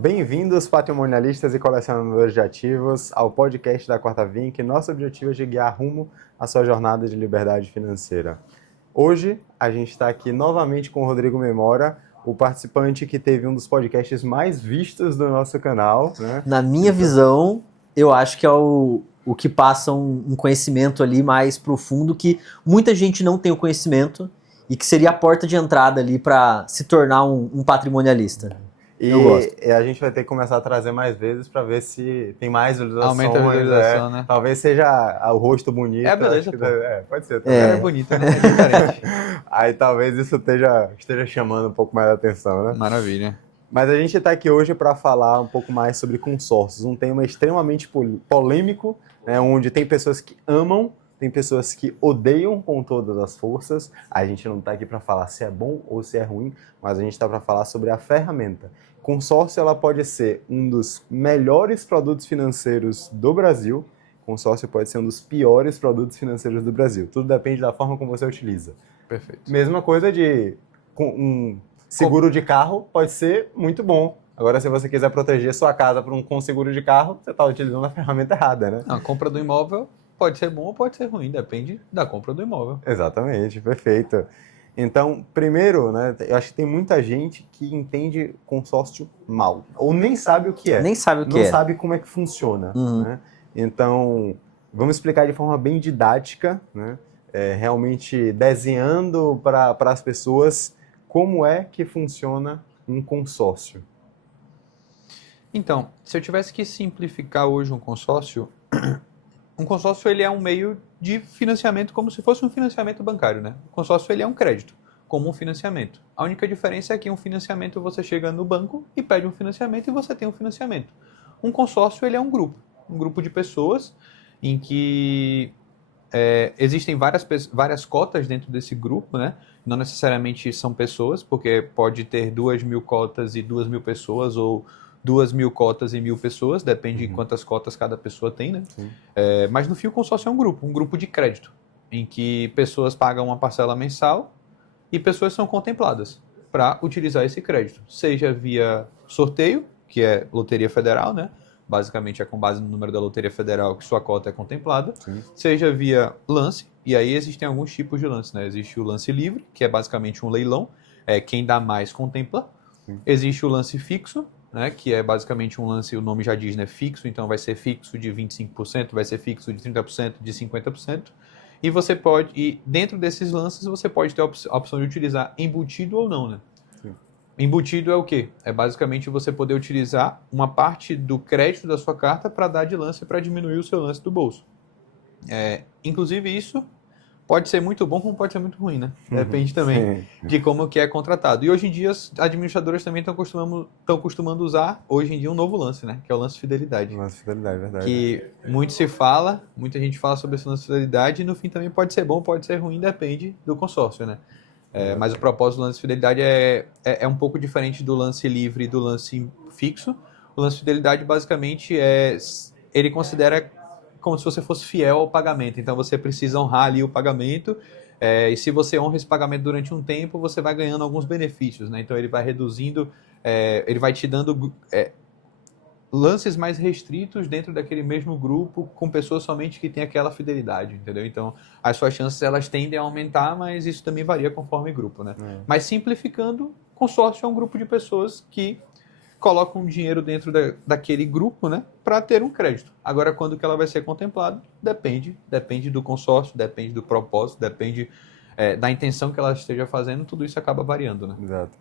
Bem-vindos, patrimonialistas e colecionadores de ativos, ao podcast da Quarta Vin, que nosso objetivo é de guiar rumo à sua jornada de liberdade financeira. Hoje, a gente está aqui novamente com o Rodrigo Memora, o participante que teve um dos podcasts mais vistos do nosso canal, né? Na minha visão, eu acho que é o que passa um conhecimento ali mais profundo que muita gente não tem o conhecimento e que seria a porta de entrada ali para se tornar um patrimonialista. Eu gosto. E a gente vai ter que começar a trazer mais vezes para ver se tem mais visualizações. Aumenta a visualização, né? Talvez seja o rosto bonito. É a beleza, pô. Pode ser também. É bonito, né? É diferente. Aí talvez isso esteja chamando um pouco mais a atenção, né? Maravilha. Mas a gente está aqui hoje para falar um pouco mais sobre consórcios, um tema extremamente polêmico, né, onde tem pessoas que amam, tem pessoas que odeiam com todas as forças. A gente não está aqui para falar se é bom ou se é ruim, mas a gente está para falar sobre a ferramenta. Consórcio, ela pode ser um dos melhores produtos financeiros do Brasil, consórcio pode ser um dos piores produtos financeiros do Brasil. Tudo depende da forma como você utiliza. Perfeito. Mesma coisa de um seguro de carro pode ser muito bom. Agora, se você quiser proteger sua casa com seguro de carro, você está utilizando a ferramenta errada, né? A compra do imóvel pode ser bom ou pode ser ruim, depende da compra do imóvel. Exatamente, perfeito. Então, primeiro, né, eu acho que tem muita gente que entende consórcio mal, ou nem sabe o que é. Nem sabe o que não é. sabe como é que funciona. Né? Então, vamos explicar de forma bem didática, né? Realmente desenhando para as pessoas como é que funciona um consórcio. Então, se eu tivesse que simplificar hoje um consórcio ele é um meio de financiamento como se fosse um financiamento bancário, né? O consórcio ele é um crédito, como um financiamento. A única diferença é que um financiamento você chega no banco e pede um financiamento e você tem um financiamento. Um consórcio ele é um grupo de pessoas em que existem várias cotas dentro desse grupo, né? Não necessariamente são pessoas, porque pode ter 2.000 cotas e 2.000 pessoas, ou 2.000 cotas e 1.000 pessoas, depende de quantas cotas cada pessoa tem, né? Mas no fim o consórcio é um grupo de crédito, em que pessoas pagam uma parcela mensal e pessoas são contempladas para utilizar esse crédito, seja via sorteio, que é loteria federal, né? Basicamente é com base no número da loteria federal que sua cota é contemplada, seja via lance, e aí existem alguns tipos de lance, né? Existe o lance livre, que é basicamente um leilão, quem dá mais contempla. Existe o lance fixo, né? Que é basicamente um lance, o nome já diz, né? Fixo, então vai ser fixo de 25%, vai ser fixo de 30%, de 50%. E dentro desses lances você pode ter a opção de utilizar embutido ou não, né? Embutido é o quê? É basicamente você poder utilizar uma parte do crédito da sua carta para dar de lance para diminuir o seu lance do bolso. Inclusive isso pode ser muito bom como pode ser muito ruim, né? Depende também de como que é contratado. E hoje em dia as administradoras também estão costumando usar hoje em dia um novo lance, né? Que é o lance fidelidade. Lance fidelidade, verdade. Que muita gente fala sobre esse lance fidelidade e no fim também pode ser bom, pode ser ruim, depende do consórcio, né? Mas o propósito do lance fidelidade é um pouco diferente do lance livre e do lance fixo. O lance fidelidade basicamente ele considera como se você fosse fiel ao pagamento. Então você precisa honrar ali o pagamento, e se você honra esse pagamento durante um tempo, você vai ganhando alguns benefícios, né? Então ele vai reduzindo, ele vai te dando lances mais restritos dentro daquele mesmo grupo, com pessoas somente que têm aquela fidelidade, entendeu? Então, as suas chances elas tendem a aumentar, mas isso também varia conforme grupo, né? Mas simplificando, consórcio é um grupo de pessoas que colocam dinheiro dentro daquele grupo, né, para ter um crédito. Agora, quando que ela vai ser contemplada? Depende do consórcio, depende do propósito, depende da intenção que ela esteja fazendo, tudo isso acaba variando, né? Exato.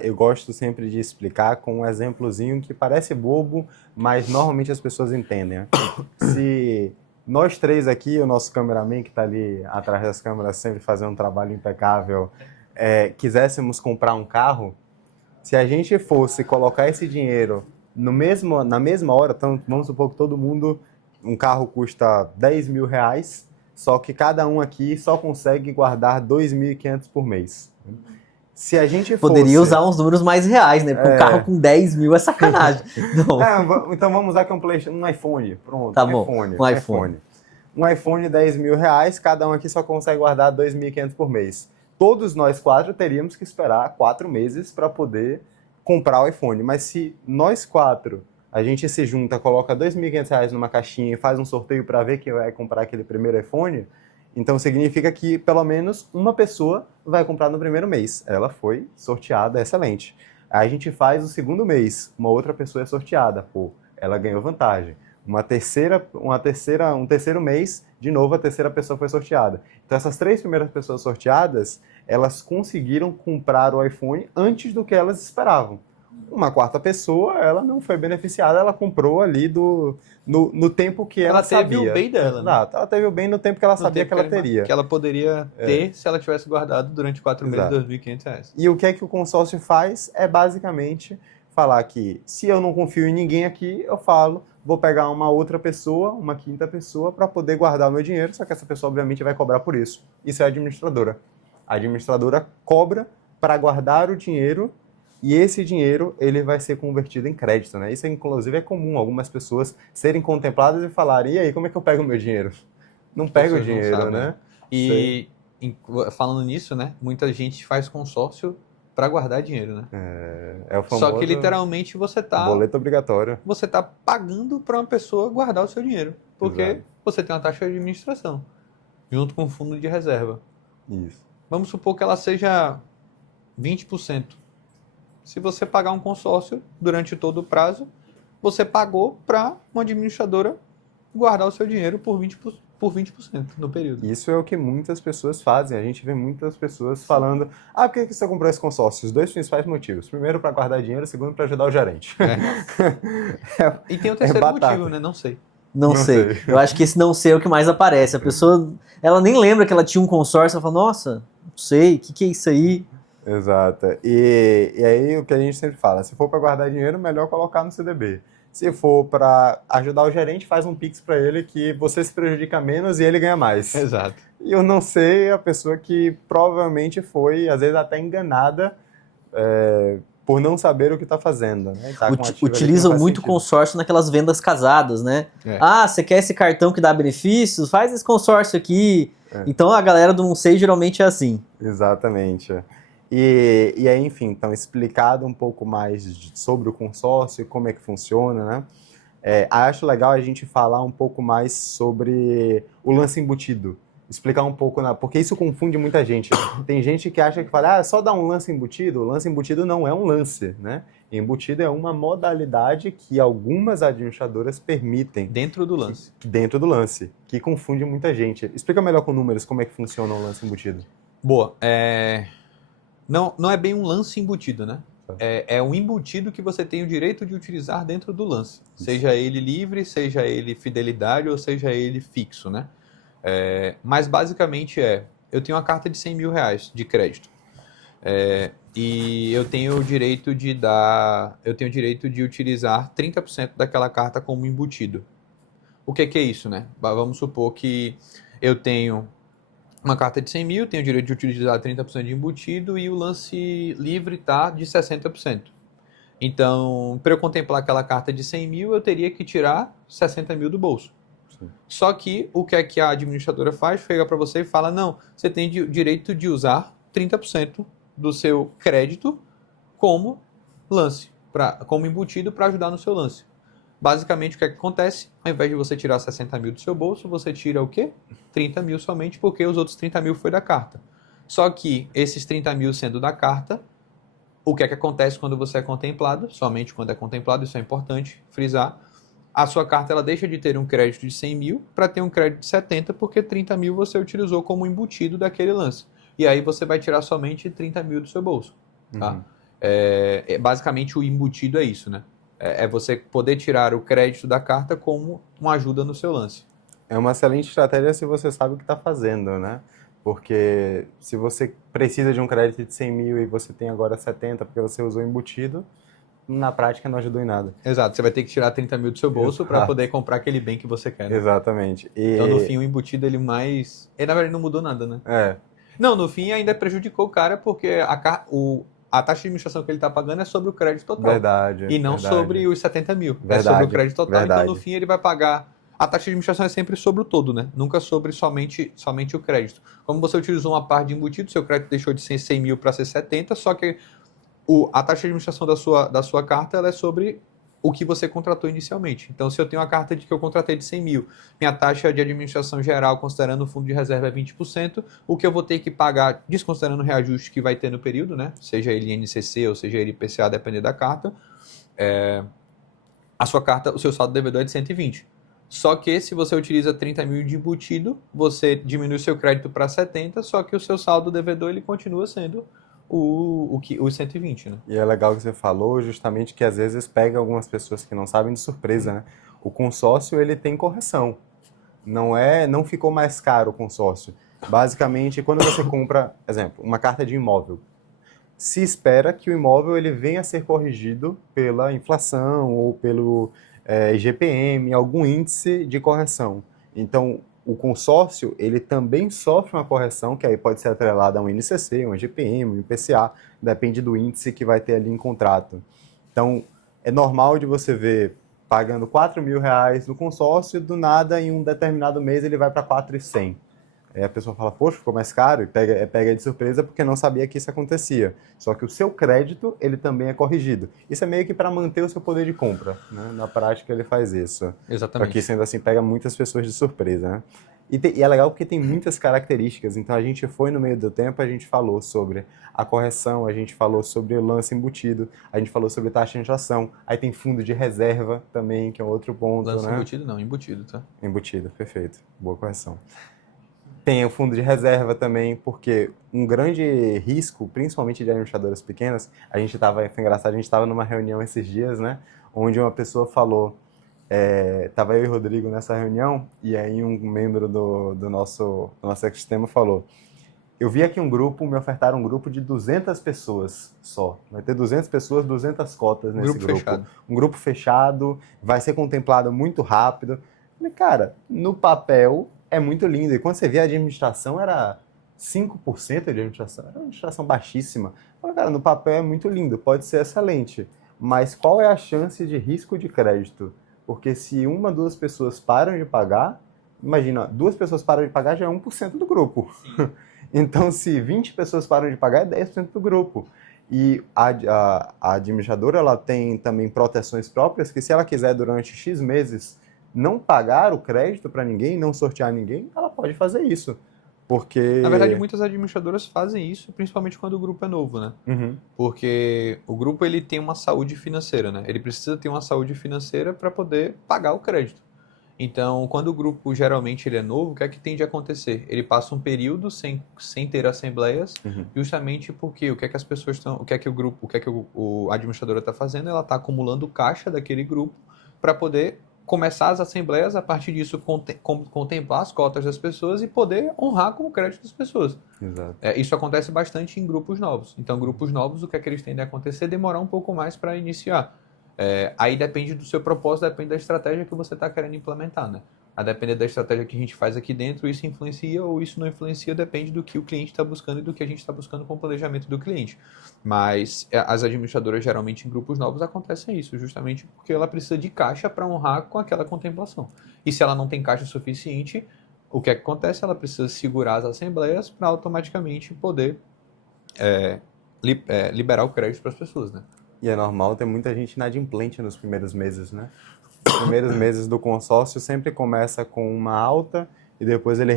Eu gosto sempre de explicar com um exemplozinho que parece bobo, mas normalmente as pessoas entendem. Né? Se nós três aqui, o nosso cameraman que está ali atrás das câmeras sempre fazendo um trabalho impecável, quiséssemos comprar um carro, se a gente fosse colocar esse dinheiro na mesma hora, então, vamos supor que um carro custa 10 mil reais, só que cada um aqui só consegue guardar 2.500 por mês. Se a gente Poderia usar uns números mais reais, né? Porque um carro com 10 mil é sacanagem. Então vamos usar que um iPhone. Pronto, tá bom, um iPhone. Um iPhone 10 mil reais, cada um aqui só consegue guardar 2.500 por mês. Todos nós quatro teríamos que esperar 4 meses para poder comprar o iPhone. Mas se nós 4, a gente se junta, coloca R$2.500 numa caixinha e faz um sorteio para ver quem vai comprar aquele primeiro iPhone, então significa que pelo menos uma pessoa vai comprar no primeiro mês. Ela foi sorteada, excelente. Aí a gente faz o segundo mês, uma outra pessoa é sorteada, pô, ela ganhou vantagem. Um terceiro mês, de novo a terceira pessoa foi sorteada. Então essas 3 primeiras pessoas sorteadas, elas conseguiram comprar o iPhone antes do que elas esperavam. Uma quarta pessoa, ela não foi beneficiada, ela comprou ali no tempo que ela sabia. Ela teve o bem dela, né? Exato, ela teve o bem no tempo que ela sabia que ela teria. Que ela poderia ter se ela tivesse guardado durante 4 meses R$2.500. E o que é que o consórcio faz é basicamente falar que se eu não confio em ninguém aqui, eu falo, vou pegar uma outra pessoa, uma quinta pessoa, para poder guardar o meu dinheiro, só que essa pessoa obviamente vai cobrar por isso. Isso é a administradora. A administradora cobra para guardar o dinheiro e esse dinheiro ele vai ser convertido em crédito, né? Isso inclusive é comum algumas pessoas serem contempladas e falarem, e aí, como é que eu pego o meu dinheiro? Não pego o dinheiro, né? E falando nisso, né? Muita gente faz consórcio para guardar dinheiro, né? É o famoso Só que literalmente você tá boleto obrigatório. Você tá pagando para uma pessoa guardar o seu dinheiro, porque Exato. você tem uma taxa de administração junto com o fundo de reserva. Isso. Vamos supor que ela seja 20%. Se você pagar um consórcio durante todo o prazo, você pagou para uma administradora guardar o seu dinheiro por 20% no período. Isso é o que muitas pessoas fazem. A gente vê muitas pessoas falando, por que você comprou esse consórcio? Os 2 principais motivos. Primeiro, para guardar dinheiro. Segundo, para ajudar o gerente. E tem o terceiro motivo, né? Não sei. Não sei. Eu acho que esse não sei é o que mais aparece. A pessoa, ela nem lembra que ela tinha um consórcio, ela fala, nossa, não sei, o que é isso aí? Exato. E aí o que a gente sempre fala, se for para guardar dinheiro, melhor colocar no CDB. Se for para ajudar o gerente, faz um Pix para ele que você se prejudica menos e ele ganha mais. Exato. E eu não sei a pessoa que provavelmente foi, às vezes até enganada, por não saber o que está fazendo. Né? Tá Utilizam muito consórcio naquelas vendas casadas, né? Você quer esse cartão que dá benefícios? Faz esse consórcio aqui. Então a galera do não sei geralmente é assim. Exatamente. E aí, enfim, então, explicado um pouco mais sobre o consórcio e como é que funciona, né? Acho legal a gente falar um pouco mais sobre o lance embutido. Explicar um pouco, porque isso confunde muita gente. Tem gente que acha que fala, é só dar um lance embutido. O lance embutido não é um lance, né? Embutido é uma modalidade que algumas administradoras permitem. Dentro do lance. Dentro do lance, que confunde muita gente. Explica melhor com números como é que funciona o lance embutido. Boa. Não é bem um lance embutido, né? É um embutido que você tem o direito de utilizar dentro do lance. Isso. Seja ele livre, seja ele fidelidade ou seja ele fixo, né? Mas basicamente eu tenho uma carta de R$100 mil de crédito. E eu tenho o direito de utilizar 30% daquela carta como embutido. O que é isso, né? Vamos supor que eu tenho uma carta de 100 mil, tenho o direito de utilizar 30% de embutido e o lance livre está de 60%. Então, para eu contemplar aquela carta de 100 mil, eu teria que tirar 60 mil do bolso. Sim. Só que o que é que a administradora faz? Chega para você e fala, não, você tem o direito de usar 30% do seu crédito como lance, como embutido para ajudar no seu lance. Basicamente, o que é que acontece? Ao invés de você tirar 60 mil do seu bolso, você tira o quê? 30 mil somente, porque os outros 30 mil foi da carta. Só que esses 30 mil sendo da carta, o que é que acontece quando você é contemplado? Somente quando é contemplado, isso é importante frisar. A sua carta ela deixa de ter um crédito de 100 mil para ter um crédito de 70, porque 30 mil você utilizou como embutido daquele lance. E aí você vai tirar somente 30 mil do seu bolso. Tá? Basicamente, o embutido é isso, né? É você poder tirar o crédito da carta como uma ajuda no seu lance. É uma excelente estratégia se você sabe o que está fazendo, né? Porque se você precisa de um crédito de 100 mil e você tem agora 70 porque você usou embutido, na prática não ajudou em nada. Exato, você vai ter que tirar 30 mil do seu bolso para poder comprar aquele bem que você quer. Né? Exatamente. Então, no fim, o embutido, ele na verdade, não mudou nada, né? Não, no fim, ainda prejudicou o cara porque a taxa de administração que ele está pagando é sobre o crédito total. Verdade. E não verdade. sobre os 70 mil. Verdade, é sobre o crédito total. Verdade. Então, no fim, ele vai pagar... A taxa de administração é sempre sobre o todo, né? Nunca sobre somente o crédito. Como você utilizou uma parte de embutido, seu crédito deixou de ser 100 mil para ser 70, só que A taxa de administração da sua carta ela é sobre o que você contratou inicialmente. Então, se eu tenho a carta de que eu contratei de 100 mil, minha taxa de administração geral, considerando o fundo de reserva, é 20%, o que eu vou ter que pagar, desconsiderando o reajuste que vai ter no período, né? Seja ele INCC ou seja ele IPCA, depender da carta, a sua carta, o seu saldo devedor é de 120. Só que se você utiliza 30 mil de embutido, você diminui o seu crédito para 70, só que o seu saldo devedor ele continua sendo o 120, né? E é legal que você falou justamente que às vezes pega algumas pessoas que não sabem de surpresa, né? O consórcio, ele tem correção. Não ficou mais caro o consórcio. Basicamente, quando você compra, exemplo, uma carta de imóvel, se espera que o imóvel ele venha a ser corrigido pela inflação ou pelo IGPM, algum índice de correção. Então, o consórcio, ele também sofre uma correção, que aí pode ser atrelada a um INCC, um IGPM, um IPCA, depende do índice que vai ter ali em contrato. Então, é normal de você ver pagando R$ 4.000 no consórcio, do nada, em um determinado mês, ele vai para 4.100. Aí a pessoa fala, poxa, ficou mais caro, e pega de surpresa porque não sabia que isso acontecia. Só que o seu crédito, ele também é corrigido. Isso é meio que para manter o seu poder de compra, né? Na prática, ele faz isso. Exatamente. Só que, sendo assim, pega muitas pessoas de surpresa, né? E é legal porque tem muitas características. Então, a gente foi no meio do tempo, a gente falou sobre a correção, a gente falou sobre o lance embutido, a gente falou sobre taxa de inflação, aí tem fundo de reserva também, que é outro ponto, Lance né? embutido não, embutido, tá? Embutido, perfeito. Boa correção. Tem o fundo de reserva também, porque um grande risco, principalmente de administradoras pequenas, foi engraçado, a gente estava numa reunião esses dias, né, onde uma pessoa falou, tava eu e o Rodrigo nessa reunião, e aí um membro do nosso ecossistema falou, eu vi aqui um grupo, me ofertaram um grupo de 200 pessoas só, vai ter 200 pessoas, 200 cotas nesse grupo. Fechado. Um grupo fechado, vai ser contemplado muito rápido. Falei, cara, no papel é muito lindo. E quando você vê a administração, era 5% de administração. Era uma administração baixíssima. Falei, cara, no papel é muito lindo, pode ser excelente. Mas qual é a chance de risco de crédito? Porque se uma, duas pessoas param de pagar, imagina, 2 pessoas param de pagar já é 1% do grupo. Então, se 20 pessoas param de pagar, é 10% do grupo. E a administradora ela tem também proteções próprias, que se ela quiser durante X meses não pagar o crédito para ninguém, não sortear ninguém, ela pode fazer isso. Porque... Na verdade, muitas administradoras fazem isso, principalmente quando o grupo é novo, né? Uhum. Porque o grupo ele tem uma saúde financeira, né? Ele precisa ter uma saúde financeira para poder pagar o crédito. Então, quando o grupo geralmente ele é novo, o que é que tende a acontecer? Ele passa um período sem ter assembleias, justamente porque o que é que as pessoas estão, o que é que o grupo, o que é que a administradora está fazendo? Ela está acumulando caixa daquele grupo para poder começar as assembleias, a partir disso contemplar as cotas das pessoas e poder honrar com o crédito das pessoas. Exato. Isso acontece bastante em grupos novos. Então, grupos novos, o que é que eles tendem a acontecer? Demorar um pouco mais para iniciar. Aí depende do seu propósito, depende da estratégia que você está querendo implementar, né? A depender da estratégia que a gente faz aqui dentro, isso influencia ou isso não influencia, depende do que o cliente está buscando e do que a gente está buscando com o planejamento do cliente. Mas as administradoras, geralmente em grupos novos, acontecem isso, justamente porque ela precisa de caixa para honrar com aquela contemplação. E se ela não tem caixa suficiente, o que é que acontece? Ela precisa segurar as assembleias para automaticamente poder liberar o crédito para as pessoas, né? E é normal ter muita gente inadimplente nos primeiros meses, né? Os primeiros meses do consórcio sempre começa com uma alta e depois ele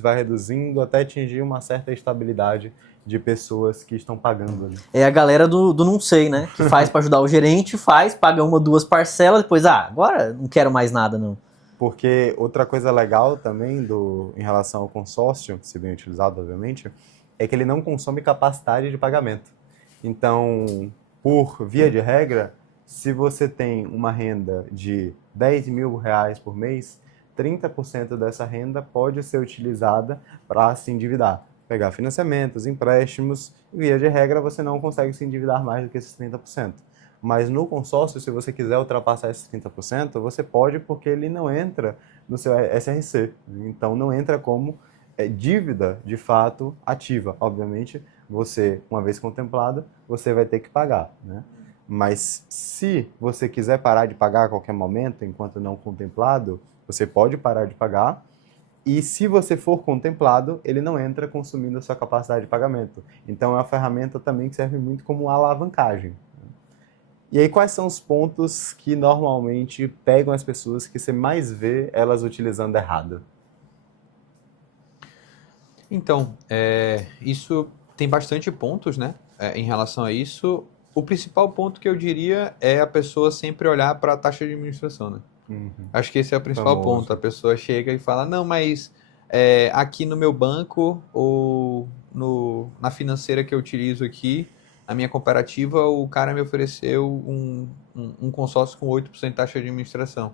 vai reduzindo até atingir uma certa estabilidade de pessoas que estão pagando ali. É a galera do não sei, né? Que faz para ajudar o gerente, paga 1, 2 parcelas, depois, agora não quero mais nada, não. Porque outra coisa legal também em relação ao consórcio, se bem utilizado, obviamente, é que ele não consome capacidade de pagamento. Então, por via de regra, se você tem uma renda de R$ 10.000 por mês, 30% dessa renda pode ser utilizada para se endividar. Pegar financiamentos, empréstimos, via de regra você não consegue se endividar mais do que esses 30%. Mas no consórcio, se você quiser ultrapassar esses 30%, você pode porque ele não entra no seu SRC. Então não entra como dívida de fato ativa. Obviamente, você, uma vez contemplado, você vai ter que pagar, né? Mas se você quiser parar de pagar a qualquer momento, enquanto não contemplado, você pode parar de pagar E se você for contemplado, ele não entra consumindo a sua capacidade de pagamento. Então é uma ferramenta também que serve muito como alavancagem. E aí quais são os pontos que normalmente pegam as pessoas que você mais vê elas utilizando errado? Então, isso tem bastante pontos, né? Em relação a isso, o principal ponto que eu diria é a pessoa sempre olhar para a taxa de administração, né? Acho que esse é o principal Famoso. ponto. A pessoa chega e fala, não, mas aqui no meu banco ou na financeira que eu utilizo aqui, a minha cooperativa, o cara me ofereceu um consórcio com 8% de taxa de administração.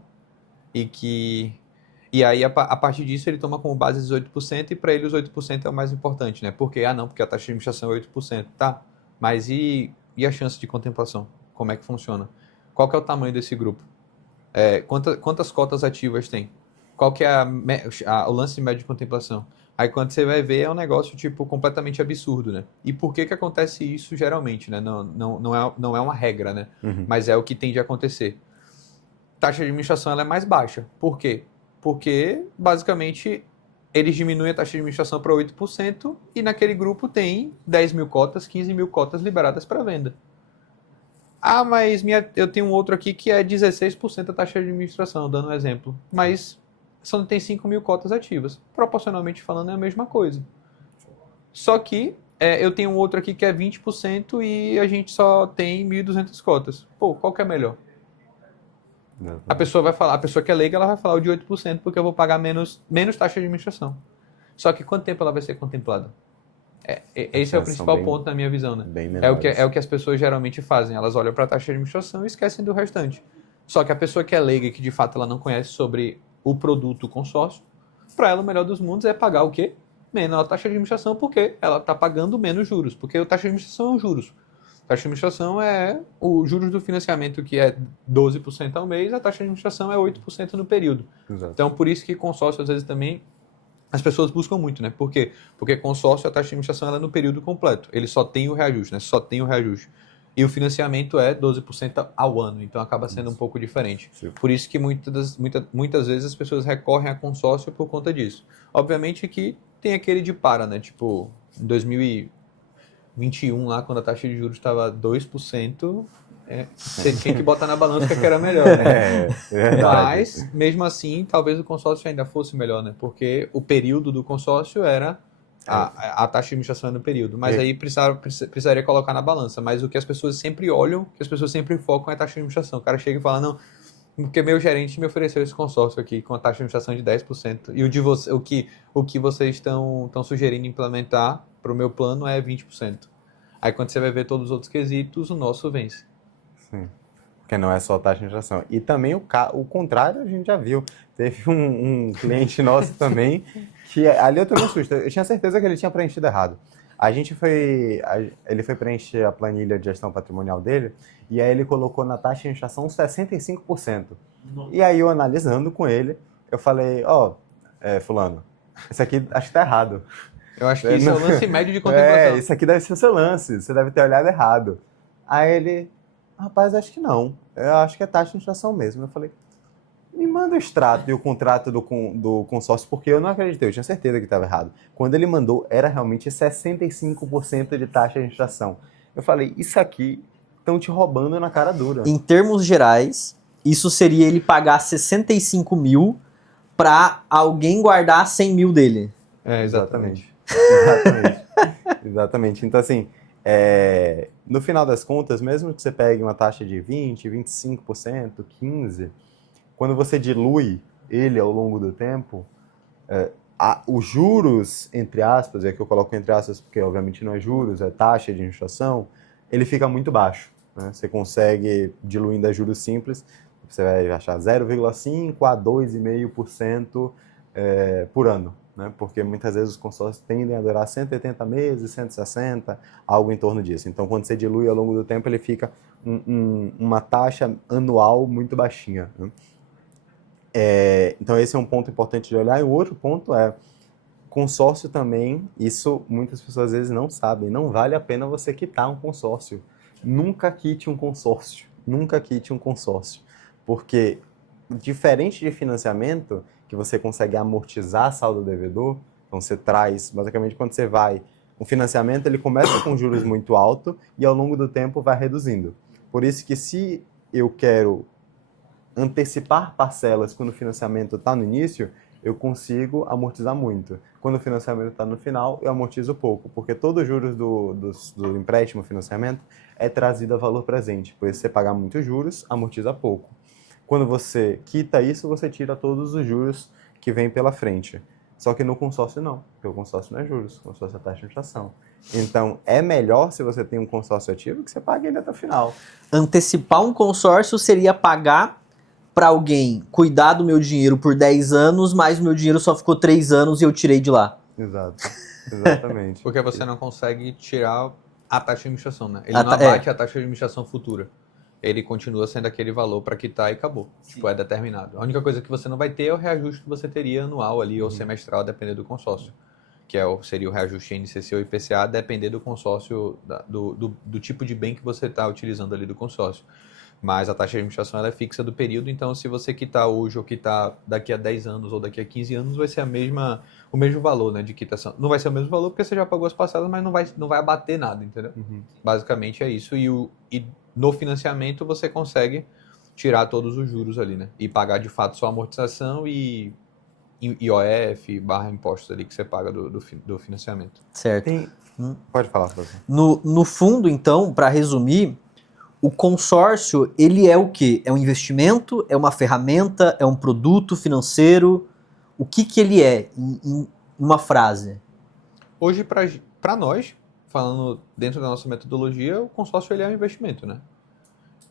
E aí, a partir disso, ele toma como base os 8% e para ele os 8% é o mais importante, né? Porque, não, porque a taxa de administração é 8%, tá? Mas e a chance de contemplação? Como é que funciona? Qual que é o tamanho desse grupo? Quantas cotas ativas tem? Qual que é o lance médio de contemplação? Aí quando você vai ver é um negócio tipo completamente absurdo, né? E por que acontece isso geralmente, né? Não é uma regra, né? Mas é o que tende a acontecer. Taxa de administração ela é mais baixa. Por quê? Porque basicamente eles diminuem a taxa de administração para 8% e naquele grupo tem 10 mil cotas, 15 mil cotas liberadas para venda. Ah, mas eu tenho um outro aqui que é 16% a taxa de administração, dando um exemplo. Mas só tem 5 mil cotas ativas. Proporcionalmente falando, é a mesma coisa. Só que eu tenho um outro aqui que é 20% e a gente só tem 1.200 cotas. Pô, qual que é melhor? A pessoa vai falar, a pessoa que é leiga, ela vai falar o de 8% porque eu vou pagar menos taxa de administração. Só que quanto tempo ela vai ser contemplada? Esse é o principal ponto na minha visão, né? É o que as pessoas geralmente fazem. Elas olham para a taxa de administração e esquecem do restante. Só que a pessoa que é leiga e que de fato ela não conhece sobre o produto consórcio, para ela o melhor dos mundos é pagar o quê? Menor taxa de administração, porque ela está pagando menos juros. Porque a taxa de administração é os juros. A taxa de administração é o juros do financiamento, que é 12% ao mês, a taxa de administração é 8% no período. Exato. Então, por isso que consórcio, às vezes, também as pessoas buscam muito, né? Por quê? Porque consórcio, a taxa de administração ela é no período completo. Ele só tem o reajuste, né? Só tem o reajuste. E o financiamento é 12% ao ano, então acaba sendo um pouco diferente. Sim. Por isso que muitas vezes as pessoas recorrem a consórcio por conta disso. Obviamente que tem aquele de para, né? Tipo, em 2021, lá, quando a taxa de juros estava 2%, você tinha que botar na balança que era melhor, né? É verdade. Mas, mesmo assim, talvez o consórcio ainda fosse melhor, né? Porque o período do consórcio era a taxa de administração no período. Mas aí precisaria colocar na balança. Mas o que as pessoas sempre olham, que as pessoas sempre focam é a taxa de administração. O cara chega e fala, não, porque meu gerente me ofereceu esse consórcio aqui com a taxa de administração de 10%. E o que vocês estão sugerindo implementar para o meu plano é 20%. Aí quando você vai ver todos os outros quesitos, o nosso vence. Sim. Porque não é só a taxa de inflação. E também o contrário a gente já viu. Teve um cliente nosso também, que ali eu tomei um susto. Eu tinha certeza que ele tinha preenchido errado. Ele foi preencher a planilha de gestão patrimonial dele, e aí ele colocou na taxa de inflação 65%. E aí eu analisando com ele, eu falei, fulano, isso aqui acho que tá errado. Eu acho que isso é o lance médio de contemplação. Isso aqui deve ser o seu lance, você deve ter olhado errado. Aí ele, rapaz, acho que não. Eu acho que é taxa de inflação mesmo. Eu falei, me manda o extrato e o contrato do consórcio, porque eu não acreditei, eu tinha certeza que estava errado. Quando ele mandou, era realmente 65% de taxa de inflação. Eu falei, isso aqui estão te roubando na cara dura. Em termos gerais, isso seria ele pagar 65 mil para alguém guardar 100 mil dele. Exatamente. Exatamente. Então, assim, no final das contas, mesmo que você pegue uma taxa de 20%, 25%, 15%, quando você dilui ele ao longo do tempo, os juros, entre aspas, é que eu coloco entre aspas porque obviamente não é juros, é taxa de inflação, ele fica muito baixo. Né? Você consegue, diluindo a juros simples, você vai achar 0,5% a 2,5% por ano. Né? Porque muitas vezes os consórcios tendem a durar 180 meses, 160, algo em torno disso. Então, quando você dilui ao longo do tempo, ele fica uma taxa anual muito baixinha. Né? Então, esse é um ponto importante de olhar. E o outro ponto é, consórcio também, isso muitas pessoas às vezes não sabem, não vale a pena você quitar um consórcio. Nunca quite um consórcio. Nunca quite um consórcio. Porque diferente de financiamento, que você consegue amortizar saldo devedor, então você traz, basicamente quando você vai, um financiamento ele começa com juros muito alto e ao longo do tempo vai reduzindo. Por isso que se eu quero antecipar parcelas quando o financiamento está no início, eu consigo amortizar muito. Quando o financiamento está no final, eu amortizo pouco, porque todos os juros do empréstimo, financiamento, é trazido a valor presente. Por isso, você pagar muitos juros, amortiza pouco. Quando você quita isso, você tira todos os juros que vêm pela frente. Só que no consórcio não, porque o consórcio não é juros, o consórcio é taxa de inflação. Então, é melhor se você tem um consórcio ativo que você pague ele até o final. Antecipar um consórcio seria pagar para alguém cuidar do meu dinheiro por 10 anos, mas o meu dinheiro só ficou 3 anos e eu tirei de lá. Exato, exatamente. Porque você não consegue tirar a taxa de administração, né? Ele A não ta- é. abate a taxa de administração futura. Ele continua sendo aquele valor para quitar e acabou. Tipo, é determinado. A única coisa que você não vai ter é o reajuste que você teria anual ali, ou semestral, dependendo do consórcio. Que seria o reajuste INCC ou IPCA, depender do consórcio, do tipo de bem que você está utilizando ali do consórcio. Mas a taxa de administração ela é fixa do período, então se você quitar hoje ou quitar daqui a 10 anos ou daqui a 15 anos, vai ser o mesmo valor, né, de quitação. Não vai ser o mesmo valor porque você já pagou as passadas, mas não vai abater nada, entendeu? Basicamente é isso. E no financiamento você consegue tirar todos os juros ali, né? E pagar de fato sua amortização e IOF barra impostos ali que você paga do financiamento. Certo. Pode falar, professor. No fundo, então, para resumir, o consórcio, ele é o quê? É um investimento? É uma ferramenta? É um produto financeiro? O que ele é, em uma frase? Hoje, para nós, falando dentro da nossa metodologia, o consórcio ele é um investimento, né?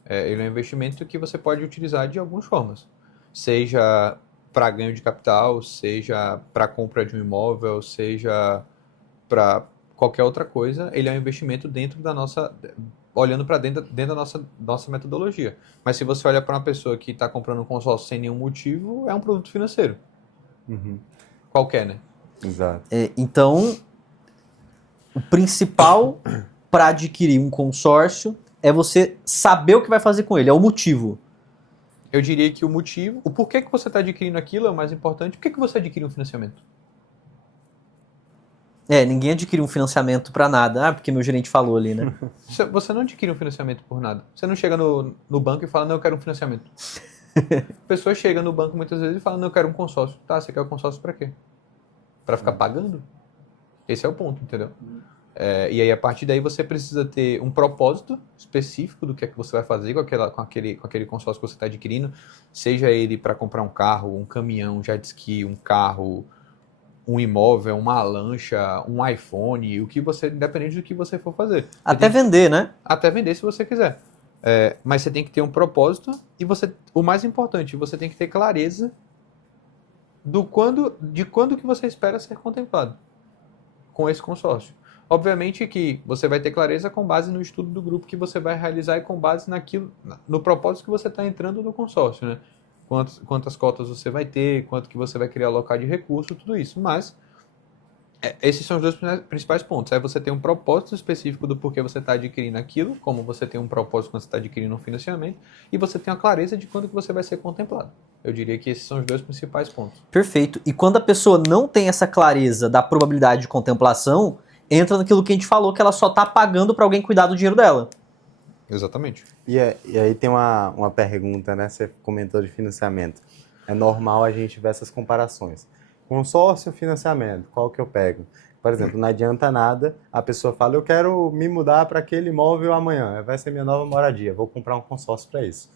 Ele é um investimento que você pode utilizar de algumas formas. Seja para ganho de capital, seja para compra de um imóvel, seja para qualquer outra coisa, ele é um investimento dentro da nossa... olhando para dentro da nossa metodologia. Mas se você olha para uma pessoa que está comprando um consórcio sem nenhum motivo, é um produto financeiro. Qualquer, né? Exato. Então, o principal para adquirir um consórcio é você saber o que vai fazer com ele, é o motivo. Eu diria que o motivo, o porquê que você está adquirindo aquilo é o mais importante. Por que você adquire um financiamento? Ninguém adquire um financiamento para nada. Porque meu gerente falou ali, né? Você não adquire um financiamento por nada. Você não chega no banco e fala, não, eu quero um financiamento. A pessoa chega no banco muitas vezes e fala, não, eu quero um consórcio. Tá, você quer um consórcio para quê? Para ficar pagando? Esse é o ponto, entendeu? E aí, a partir daí, você precisa ter um propósito específico do que é que você vai fazer com aquele consórcio que você está adquirindo, seja ele para comprar um carro, um caminhão, um jet ski, um carro, um imóvel, uma lancha, um iPhone, independente do que você for fazer. Até vender, né? Até vender se você quiser. Mas você tem que ter um propósito e o mais importante, você tem que ter clareza de quando que você espera ser contemplado com esse consórcio. Obviamente que você vai ter clareza com base no estudo do grupo que você vai realizar e com base no propósito que você está entrando no consórcio, né? Quantas cotas você vai ter, quanto que você vai querer alocar de recurso, tudo isso. Mas esses são os dois principais pontos. Aí você tem um propósito específico do porquê você está adquirindo aquilo, como você tem um propósito quando você está adquirindo um financiamento, e você tem a clareza de quando que você vai ser contemplado. Eu diria que esses são os dois principais pontos. Perfeito. E quando a pessoa não tem essa clareza da probabilidade de contemplação, entra naquilo que a gente falou, que ela só está pagando para alguém cuidar do dinheiro dela. Exatamente. E aí tem uma pergunta, né? Você comentou de financiamento. É normal a gente ver essas comparações. Consórcio, financiamento, qual que eu pego? Por exemplo, não adianta nada, a pessoa fala, eu quero me mudar para aquele imóvel amanhã, vai ser minha nova moradia, vou comprar um consórcio para isso.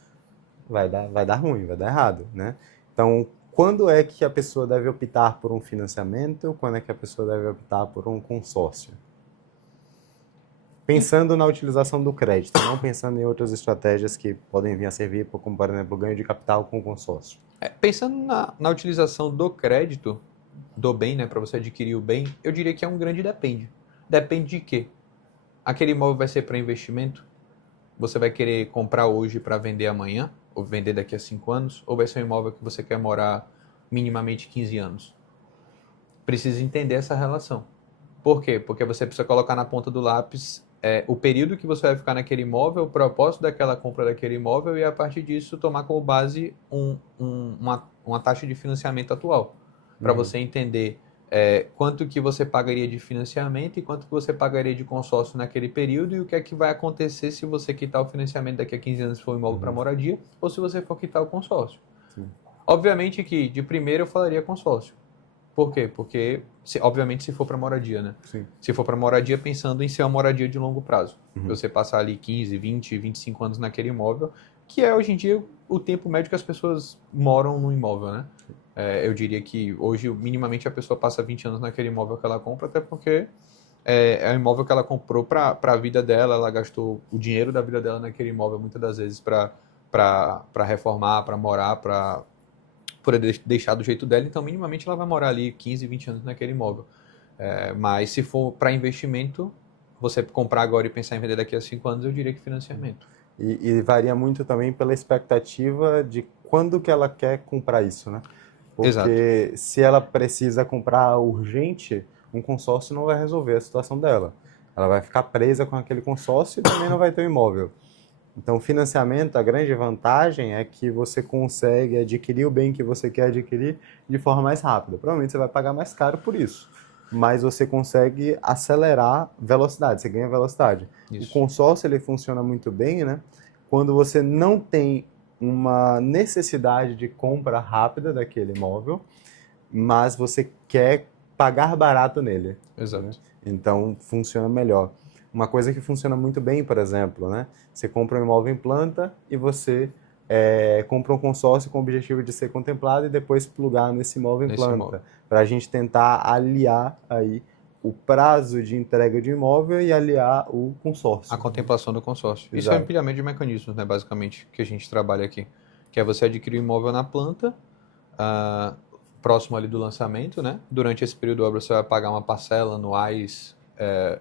Vai dar ruim, vai dar errado, né? Então, quando é que a pessoa deve optar por um financiamento? Quando é que a pessoa deve optar por um consórcio? Pensando na utilização do crédito, não pensando em outras estratégias que podem vir a servir, como, por exemplo, ganho de capital com consórcio. Pensando na utilização do crédito, do bem, né, para você adquirir o bem, eu diria que é um grande depende. Depende de quê? Aquele imóvel vai ser para investimento? Você vai querer comprar hoje para vender amanhã? Ou vender daqui a 5 anos? Ou vai ser um imóvel que você quer morar minimamente 15 anos? Precisa entender essa relação. Por quê? Porque você precisa colocar na ponta do lápis o período que você vai ficar naquele imóvel, o propósito daquela compra daquele imóvel e, a partir disso, tomar como base uma taxa de financiamento atual. Para você entender quanto que você pagaria de financiamento e quanto que você pagaria de consórcio naquele período e o que é que vai acontecer se você quitar o financiamento daqui a 15 anos se for um imóvel para moradia ou se você for quitar o consórcio. Sim. Obviamente que, de primeiro, eu falaria consórcio. Por quê? Porque, obviamente, se for para moradia, né? Sim. Se for para moradia, pensando em ser uma moradia de longo prazo. Você passar ali 15, 20, 25 anos naquele imóvel, que é, hoje em dia, o tempo médio que as pessoas moram no imóvel, né? Eu diria que, hoje, minimamente, a pessoa passa 20 anos naquele imóvel que ela compra, até porque é um imóvel que ela comprou para a vida dela, ela gastou o dinheiro da vida dela naquele imóvel, muitas das vezes, para reformar, para morar, para poder deixar do jeito dela, então minimamente ela vai morar ali 15, 20 anos naquele imóvel. Mas se for para investimento, você comprar agora e pensar em vender daqui a 5 anos, eu diria que financiamento. E varia muito também pela expectativa de quando que ela quer comprar isso, né? Porque se ela precisa comprar urgente, um consórcio não vai resolver a situação dela. Ela vai ficar presa com aquele consórcio e também não vai ter um imóvel. Então, financiamento, a grande vantagem é que você consegue adquirir o bem que você quer adquirir de forma mais rápida. Provavelmente você vai pagar mais caro por isso, mas você consegue acelerar velocidade, você ganha velocidade. Isso. O consórcio ele funciona muito bem, né? Quando você não tem uma necessidade de compra rápida daquele imóvel, mas você quer pagar barato nele. Exato. Né? Então, funciona melhor. Uma coisa que funciona muito bem, por exemplo, né? Você compra um imóvel em planta e você compra um consórcio com o objetivo de ser contemplado e depois plugar nesse imóvel em planta. Para a gente tentar aliar aí o prazo de entrega de imóvel e aliar o consórcio. A contemplação do consórcio. Exato. Isso é um empilhamento de mecanismos, né, basicamente, que a gente trabalha aqui. Que é você adquirir o imóvel na planta, próximo ali do lançamento, né? Durante esse período de obra você vai pagar uma parcela anuais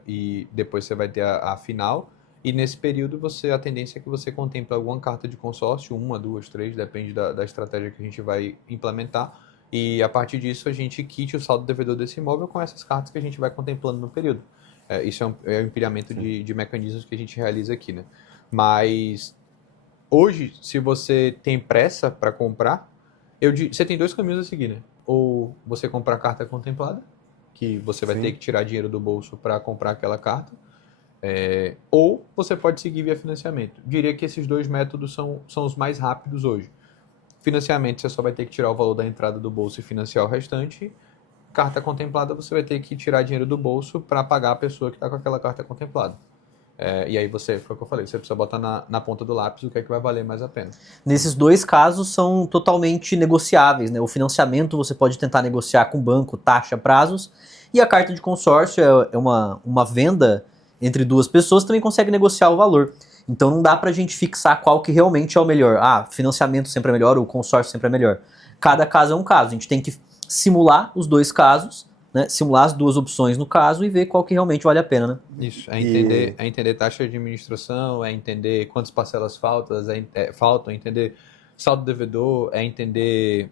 e depois você vai ter a final. E nesse período a tendência é que você contemple alguma carta de consórcio, 1, 2, 3, depende da estratégia que a gente vai implementar. E a partir disso a gente quite o saldo devedor desse imóvel com essas cartas que a gente vai contemplando no período. Isso é um empilhamento de mecanismos que a gente realiza aqui, né? Mas hoje, se você tem pressa para comprar, você tem 2 caminhos a seguir, né? Ou você comprar a carta contemplada, que você vai ter que tirar dinheiro do bolso para comprar aquela carta, ou você pode seguir via financiamento. Diria que esses 2 métodos são os mais rápidos hoje. Financiamento, você só vai ter que tirar o valor da entrada do bolso e financiar o restante. Carta contemplada, você vai ter que tirar dinheiro do bolso para pagar a pessoa que está com aquela carta contemplada. E aí foi o que eu falei, você precisa botar na ponta do lápis o que é que vai valer mais a pena. Nesses 2 casos são totalmente negociáveis, né? O financiamento você pode tentar negociar com o banco, taxa, prazos, e a carta de consórcio é uma venda entre 2 pessoas, também consegue negociar o valor. Então não dá pra gente fixar qual que realmente é o melhor. Financiamento sempre é melhor, ou consórcio sempre é melhor. Cada caso é um caso, a gente tem que simular os 2 casos, né? Simular as 2 opções no caso e ver qual que realmente vale a pena, né? Isso, entender taxa de administração, entender quantas parcelas faltam, entender saldo devedor, entender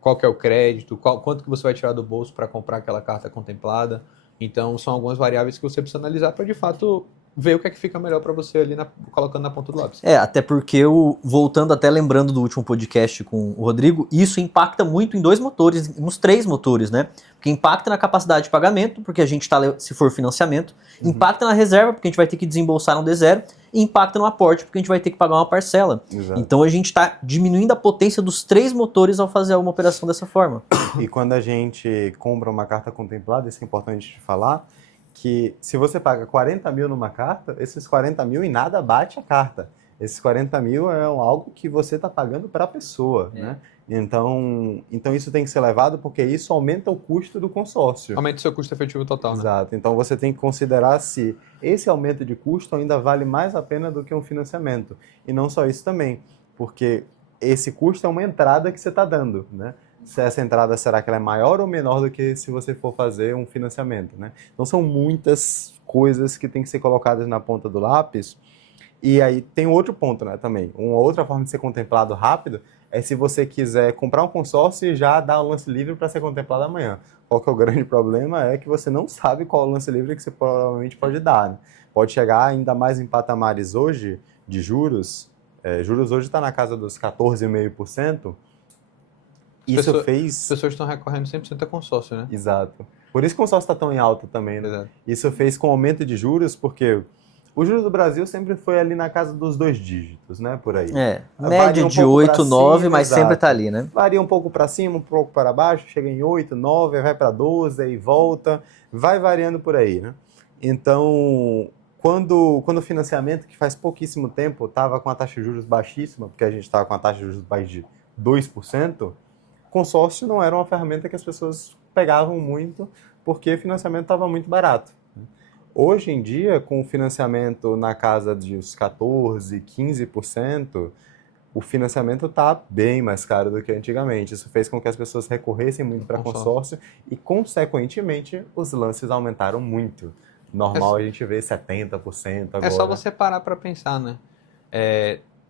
qual que é o crédito, quanto que você vai tirar do bolso para comprar aquela carta contemplada. Então, são algumas variáveis que você precisa analisar para, de fato, ver o que é que fica melhor para você ali, colocando na ponta do lápis. Até porque, voltando até lembrando do último podcast com o Rodrigo, isso impacta muito em 2 motores, nos 3 motores, né? Porque impacta na capacidade de pagamento, porque a gente se for financiamento, impacta na reserva, porque a gente vai ter que desembolsar um D0, e impacta no aporte, porque a gente vai ter que pagar uma parcela. Exato. Então a gente está diminuindo a potência dos 3 motores ao fazer uma operação dessa forma. E quando a gente compra uma carta contemplada, isso é importante de falar, que se você paga 40 mil numa carta, esses 40 mil em nada bate a carta. Esses 40 mil é algo que você está pagando para a pessoa, né? Então isso tem que ser levado porque isso aumenta o custo do consórcio. Aumenta o seu custo efetivo total, né? Exato. Então você tem que considerar se esse aumento de custo ainda vale mais a pena do que um financiamento. E não só isso também, porque esse custo é uma entrada que você está dando, né? Se essa entrada, será que ela é maior ou menor do que se você for fazer um financiamento, né? Então são muitas coisas que têm que ser colocadas na ponta do lápis E aí tem outro ponto, né, também. Uma outra forma de ser contemplado rápido é se você quiser comprar um consórcio e já dar um lance livre para ser contemplado amanhã. Qual que é o grande problema? É que você não sabe qual é o lance livre que você provavelmente pode dar, né? Pode chegar ainda mais em patamares hoje de juros. Juros hoje está na casa dos 14,5%. Isso fez... As pessoas estão recorrendo 100% a consórcio, né? Exato. Por isso que o consórcio está tão em alta também, né? Exato. Isso fez com o aumento de juros, porque o juros do Brasil sempre foi ali na casa dos 2 dígitos, né? Por aí. Média Varia um de pouco 8, pra 9, cima, mas sempre exato. tá ali, né? Varia um pouco para cima, um pouco para baixo, chega em 8, 9, vai para 12, aí volta, vai variando por aí, né? Então, quando o financiamento, que faz pouquíssimo tempo, estava com a taxa de juros baixíssima, porque a gente estava com a taxa de juros baixa de 2%, consórcio não era uma ferramenta que as pessoas pegavam muito, porque o financiamento estava muito barato. Hoje em dia, com o financiamento na casa de uns 14%, 15%, o financiamento está bem mais caro do que antigamente. Isso fez com que as pessoas recorressem muito para consórcio e, consequentemente, os lances aumentaram muito. Normal a gente vê 70% agora. É só você parar para pensar, né?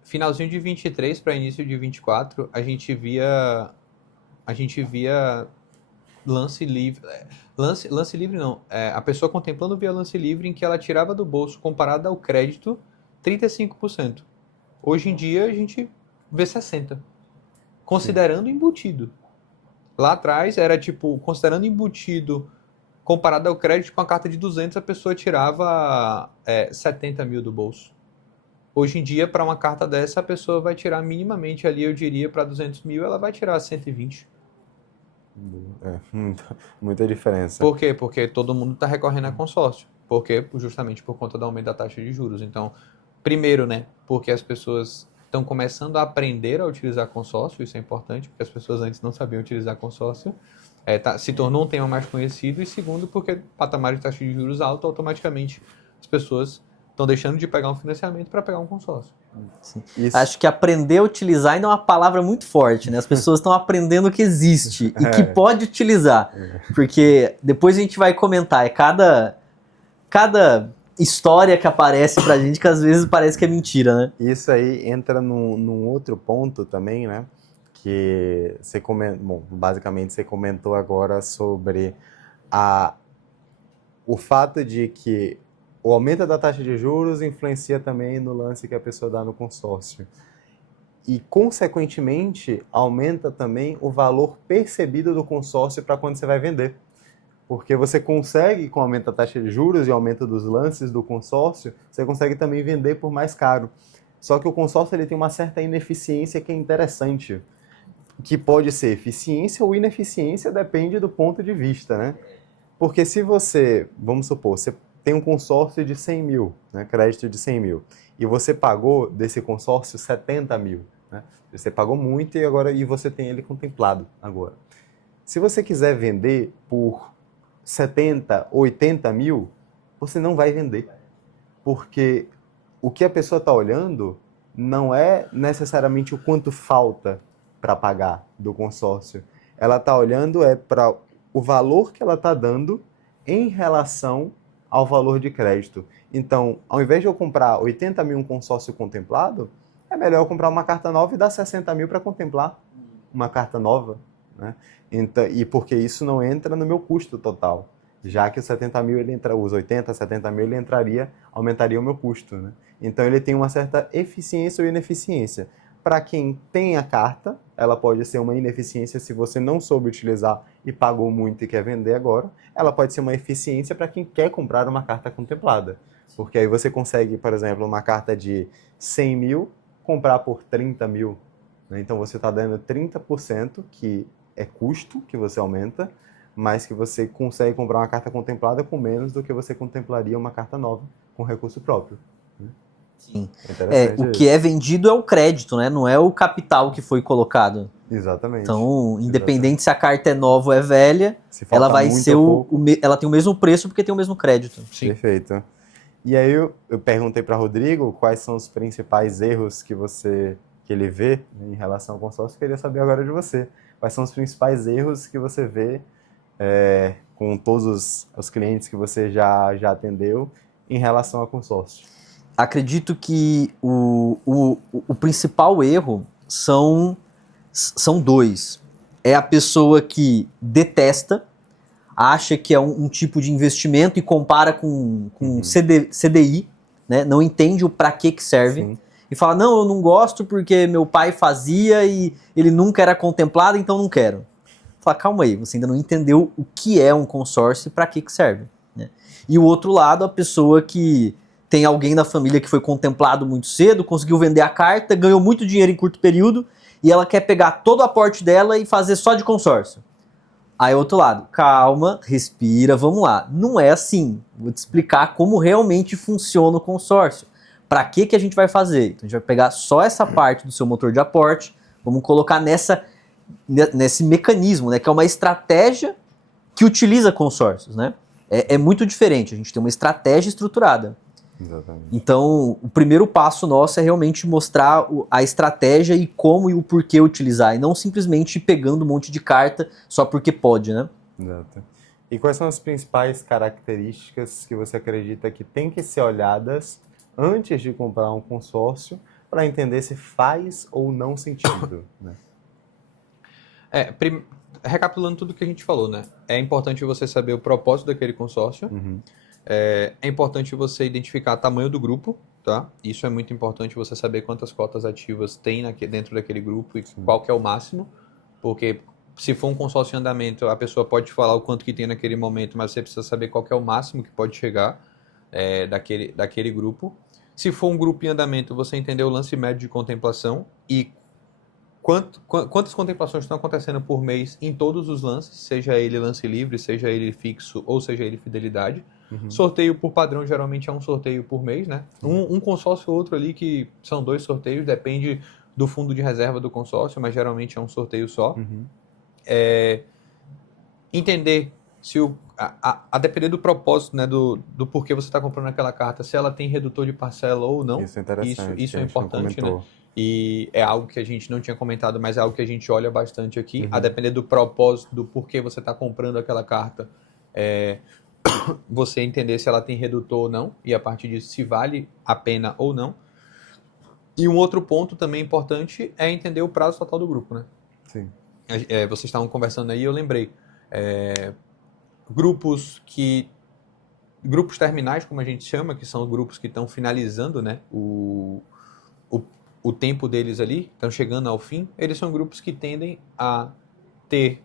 Finalzinho de 23 para início de 24, a gente via lance livre. Lance livre não. A pessoa contemplando via lance livre em que ela tirava do bolso, comparado ao crédito, 35%. Hoje em dia a gente vê 60%. Considerando embutido. Lá atrás era tipo, considerando embutido, comparado ao crédito, com a carta de 200, a pessoa tirava 70 mil do bolso. Hoje em dia, para uma carta dessa, a pessoa vai tirar minimamente ali, eu diria, para 200 mil, ela vai tirar 120. Muita diferença. Por quê? Porque todo mundo está recorrendo a consórcio. Por quê? Justamente por conta do aumento da taxa de juros. Então, primeiro, né, porque as pessoas estão começando a aprender a utilizar consórcio, isso é importante, porque as pessoas antes não sabiam utilizar consórcio, se tornou um tema mais conhecido, e segundo, porque patamar de taxa de juros alto, automaticamente as pessoas estão deixando de pegar um financiamento para pegar um consórcio. Acho que aprender a utilizar ainda é uma palavra muito forte, né? As pessoas estão aprendendo que existe e que pode utilizar. Porque depois a gente vai comentar, cada história que aparece pra gente que às vezes parece que é mentira, né? Isso aí entra num outro ponto também, né? Que você basicamente você comentou agora sobre o fato de que o aumento da taxa de juros influencia também no lance que a pessoa dá no consórcio. E, consequentemente, aumenta também o valor percebido do consórcio para quando você vai vender. Porque você consegue, com o aumento da taxa de juros e aumento dos lances do consórcio, você consegue também vender por mais caro. Só que o consórcio ele tem uma certa ineficiência que é interessante, que pode ser eficiência ou ineficiência, depende do ponto de vista, né? Porque se você, vamos supor, você tem um consórcio de 100 mil, né, crédito de 100 mil, e você pagou desse consórcio 70 mil, né? Você pagou muito e você tem ele contemplado agora. Se você quiser vender por 70, 80 mil, você não vai vender. Porque o que a pessoa está olhando não é necessariamente o quanto falta para pagar do consórcio. Ela está olhando para o valor que ela está dando em relação ao valor de crédito. Então, ao invés de eu comprar 80 mil um consórcio contemplado, é melhor eu comprar uma carta nova e dar 60 mil para contemplar uma carta nova, né? Então, e porque isso não entra no meu custo total, já que os 70 mil, os 80, 70 mil, aumentaria o meu custo, né? Então ele tem uma certa eficiência ou ineficiência. Para quem tem a carta, ela pode ser uma ineficiência se você não soube utilizar e pagou muito e quer vender agora. Ela pode ser uma eficiência para quem quer comprar uma carta contemplada. Porque aí você consegue, por exemplo, uma carta de 100 mil, comprar por 30 mil. Né? Então você está dando 30%, que é custo que você aumenta, mas que você consegue comprar uma carta contemplada com menos do que você contemplaria uma carta nova com recurso próprio. Sim. O que é vendido é o crédito, né? Não é o capital que foi colocado. Exatamente. Então, independente se a carta é nova ou é velha, ela vai ser ela tem o mesmo preço porque tem o mesmo crédito. Sim. Perfeito. E aí eu perguntei para Rodrigo quais são os principais erros que ele vê em relação ao consórcio. Eu queria saber agora de você. Quais são os principais erros que você vê com todos os clientes que você já atendeu em relação ao consórcio? acredito que o principal erro são dois. É a pessoa que detesta, acha que é um tipo de investimento e compara com CDI, né? Não entende o para que serve. Sim. E fala, não, eu não gosto porque meu pai fazia e ele nunca era contemplado, então não quero. Fala, calma aí, você ainda não entendeu o que é um consórcio e para que serve, né? E o outro lado, a pessoa que tem alguém na família que foi contemplado muito cedo, conseguiu vender a carta, ganhou muito dinheiro em curto período e ela quer pegar todo o aporte dela e fazer só de consórcio. Aí outro lado, calma, respira, vamos lá. Não é assim. Vou te explicar como realmente funciona o consórcio. Para que a gente vai fazer? Então a gente vai pegar só essa parte do seu motor de aporte, vamos colocar nesse mecanismo, né, que é uma estratégia que utiliza consórcios, né? É muito diferente, a gente tem uma estratégia estruturada. Exatamente. Então, o primeiro passo nosso é realmente mostrar a estratégia e como e o porquê utilizar, e não simplesmente ir pegando um monte de carta só porque pode, né? Exato. E quais são as principais características que você acredita que tem que ser olhadas antes de comprar um consórcio para entender se faz ou não sentido, né? Recapitulando tudo que a gente falou, né? É importante você saber o propósito daquele consórcio. Uhum. É importante você identificar o tamanho do grupo, tá? Isso é muito importante, você saber quantas cotas ativas tem dentro daquele grupo e qual que é o máximo, porque se for um consórcio em andamento, a pessoa pode falar o quanto que tem naquele momento, mas você precisa saber qual que é o máximo que pode chegar daquele grupo. Se for um grupo em andamento, você entender o lance médio de contemplação e quantas contemplações estão acontecendo por mês em todos os lances, seja ele lance livre, seja ele fixo ou seja ele fidelidade. Uhum. Sorteio por padrão geralmente é um sorteio por mês, né? Um consórcio ou outro ali que são 2 sorteios, depende do fundo de reserva do consórcio, mas geralmente é um sorteio só. Uhum. Entender se a depender do propósito, né, do porquê você está comprando aquela carta, se ela tem redutor de parcela ou não. Isso é interessante. Isso que a é gente não importante, né? comentou. E é algo que a gente não tinha comentado, mas é algo que a gente olha bastante aqui. Uhum. A depender do propósito, do porquê você está comprando aquela carta, você entender se ela tem redutor ou não, e a partir disso se vale a pena ou não. E um outro ponto também importante é entender o prazo total do grupo, né? Sim. Vocês estavam conversando aí, eu lembrei. Grupos terminais, como a gente chama, que são grupos que estão finalizando, né, o tempo deles ali, estão chegando ao fim, eles são grupos que tendem a ter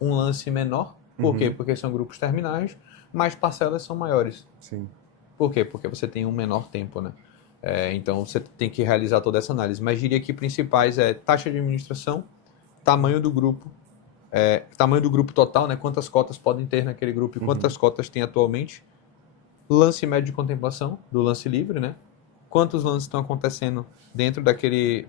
um lance menor. Por quê? Porque são grupos terminais, mas parcelas são maiores. Sim. Por quê? Porque você tem um menor tempo, né? Então você tem que realizar toda essa análise. Mas diria que principais é taxa de administração, tamanho do grupo total, né? Quantas cotas podem ter naquele grupo e quantas cotas tem atualmente. Lance médio de contemplação do lance livre, né? Quantos lances estão acontecendo dentro daquele...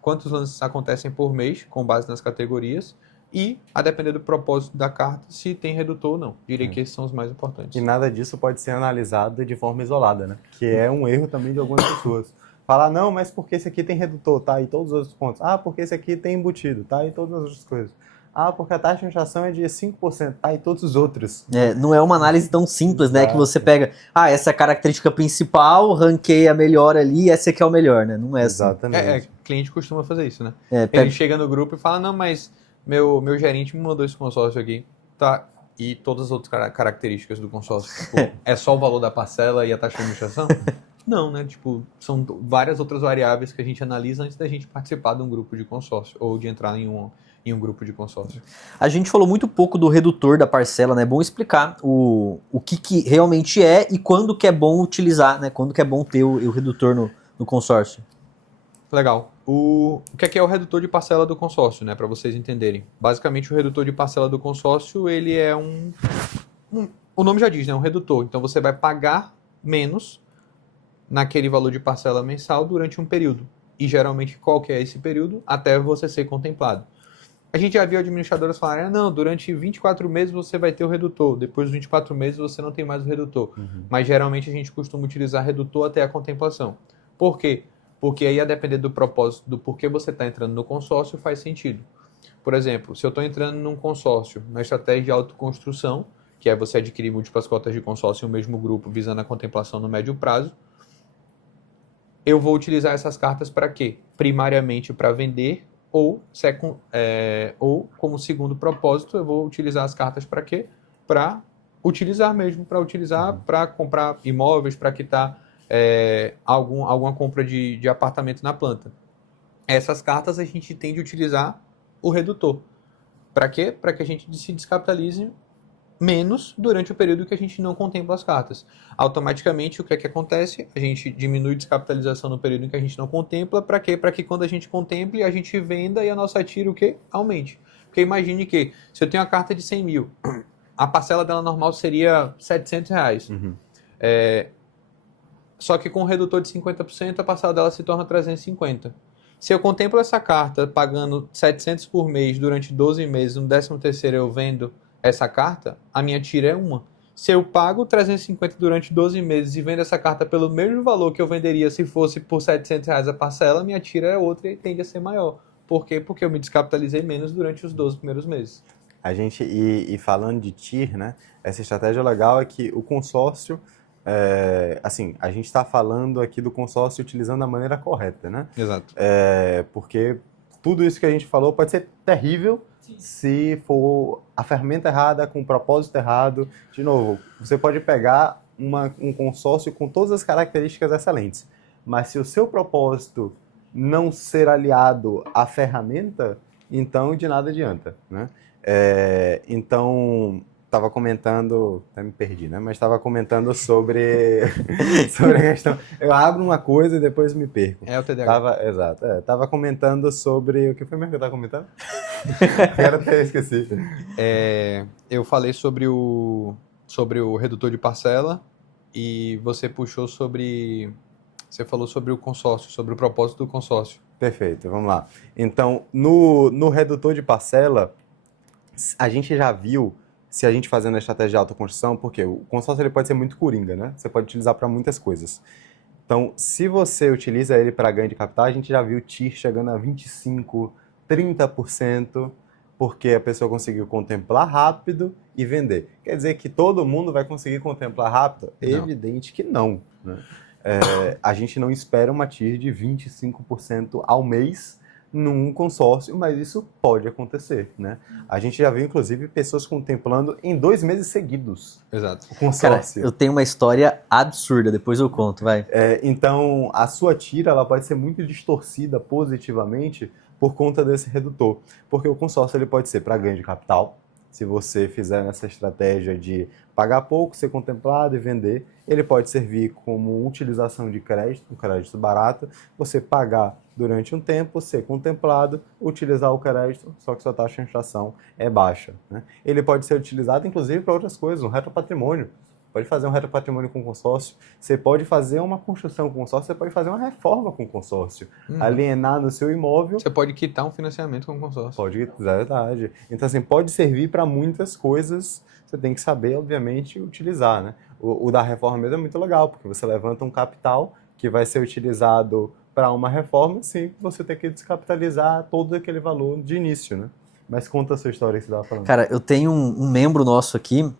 Quantos lances acontecem por mês, com base nas categorias. E, a depender do propósito da carta, se tem redutor ou não. Diria que esses são os mais importantes. E nada disso pode ser analisado de forma isolada, né? Que é um erro também de algumas pessoas. Falar, não, mas porque esse aqui tem redutor, tá? E todos os outros pontos. Ah, porque esse aqui tem embutido, tá? E todas as outras coisas. Ah, porque a taxa de inflação é de 5%, tá? E todos os outros. Não é uma análise tão simples, né? Exato. Que você pega, essa é a característica principal, ranqueia melhor ali, essa aqui é o melhor, né? Não é assim. Exatamente. Cliente costuma fazer isso, né? Pega- Ele chega no grupo e fala, não, mas meu gerente me mandou esse consórcio aqui, tá? E todas as outras características do consórcio, tipo, é só o valor da parcela e a taxa de administração? Não, né? Tipo, são várias outras variáveis que a gente analisa antes da gente participar de um grupo de consórcio ou de entrar em um grupo de consórcio. A gente falou muito pouco do redutor da parcela, né? É bom explicar o que realmente é e quando que é bom utilizar, né? Quando que é bom ter o redutor no consórcio. Legal. O que é o redutor de parcela do consórcio, né? Para vocês entenderem. Basicamente, o redutor de parcela do consórcio, ele é o nome já diz, né? Um redutor. Então, você vai pagar menos naquele valor de parcela mensal durante um período. E, geralmente, qual que é esse período? Até você ser contemplado. A gente já viu administradoras falarem, não, durante 24 meses você vai ter o redutor, depois dos 24 meses você não tem mais o redutor. Mas geralmente a gente costuma utilizar redutor até a contemplação. Por quê? Porque aí, a depender do propósito, do porquê você está entrando no consórcio, faz sentido. Por exemplo, se eu estou entrando num consórcio, na estratégia de autoconstrução, que é você adquirir múltiplas cotas de consórcio em um mesmo grupo, visando a contemplação no médio prazo, eu vou utilizar essas cartas para quê? Primariamente para vender ou como segundo propósito, eu vou utilizar as cartas para quê? Para utilizar mesmo, para comprar imóveis, para quitar alguma compra de apartamento na planta. Essas cartas a gente tem de utilizar o redutor. Para quê? Para que a gente se descapitalize menos durante o período que a gente não contempla as cartas. Automaticamente, o que é que acontece? A gente diminui descapitalização no período em que a gente não contempla. Para quê? Para que quando a gente contemple, a gente venda e a nossa tira o quê? Aumente. Porque imagine que, se eu tenho uma carta de 100 mil, a parcela dela normal seria R$700. Só que com o redutor de 50%, a parcela dela se torna 350. Se eu contemplo essa carta pagando 700 por mês durante 12 meses, no 13º eu vendo essa carta, a minha tira é uma. Se eu pago 350 durante 12 meses e vendo essa carta pelo mesmo valor que eu venderia se fosse por R$700 a parcela, minha tira é outra e tende a ser maior. Por quê? Porque eu me descapitalizei menos durante os 12 primeiros meses. E falando de TIR, né, essa estratégia legal é que o consórcio, a gente está falando aqui do consórcio utilizando da maneira correta, né? Exato. Porque tudo isso que a gente falou pode ser terrível se for a ferramenta errada, com o propósito errado. De novo, você pode pegar um consórcio com todas as características excelentes, mas se o seu propósito não ser aliado à ferramenta, então de nada adianta, né? Então, estava comentando, até me perdi, né? Mas estava comentando sobre a questão. Eu abro uma coisa e depois me perco. É o TDAH. Exato. Estava comentando sobre. O que foi mesmo que eu estava comentando? Quero até esqueci. Eu falei sobre o redutor de parcela e você puxou sobre. Você falou sobre o consórcio, sobre o propósito do consórcio. Perfeito, vamos lá. Então, no redutor de parcela, a gente já viu, se a gente fazendo a estratégia de autoconstrução, porque o consórcio ele pode ser muito coringa, né? Você pode utilizar para muitas coisas. Então, se você utiliza ele para ganho de capital, a gente já viu o TIR chegando a 25%, 30%, porque a pessoa conseguiu contemplar rápido e vender. Quer dizer que todo mundo vai conseguir contemplar rápido? Não. Evidente que não, né? A gente não espera uma TIR de 25% ao mês num consórcio, mas isso pode acontecer, né? A gente já viu, inclusive, pessoas contemplando em 2 meses seguidos. Exato. O consórcio. Cara, eu tenho uma história absurda, depois eu conto, vai. Então, a sua tira ela pode ser muito distorcida positivamente por conta desse redutor. Porque o consórcio ele pode ser para ganho de capital. Se você fizer essa estratégia de pagar pouco, ser contemplado e vender, ele pode servir como utilização de crédito, um crédito barato, você pagar durante um tempo, ser contemplado, utilizar o crédito, só que sua taxa de inflação é baixa, né? Ele pode ser utilizado, inclusive, para outras coisas, um retropatrimônio. Pode fazer um retropatrimônio com consórcio, você pode fazer uma construção com consórcio, você pode fazer uma reforma com consórcio, alienar no seu imóvel. Você pode quitar um financiamento com consórcio. Pode, é verdade. Então, assim, pode servir para muitas coisas, você tem que saber, obviamente, utilizar, né? O da reforma mesmo é muito legal, porque você levanta um capital que vai ser utilizado para uma reforma, sim, você tem que descapitalizar todo aquele valor de início, né? Mas conta a sua história que você estava falando. Cara, eu tenho um membro nosso aqui,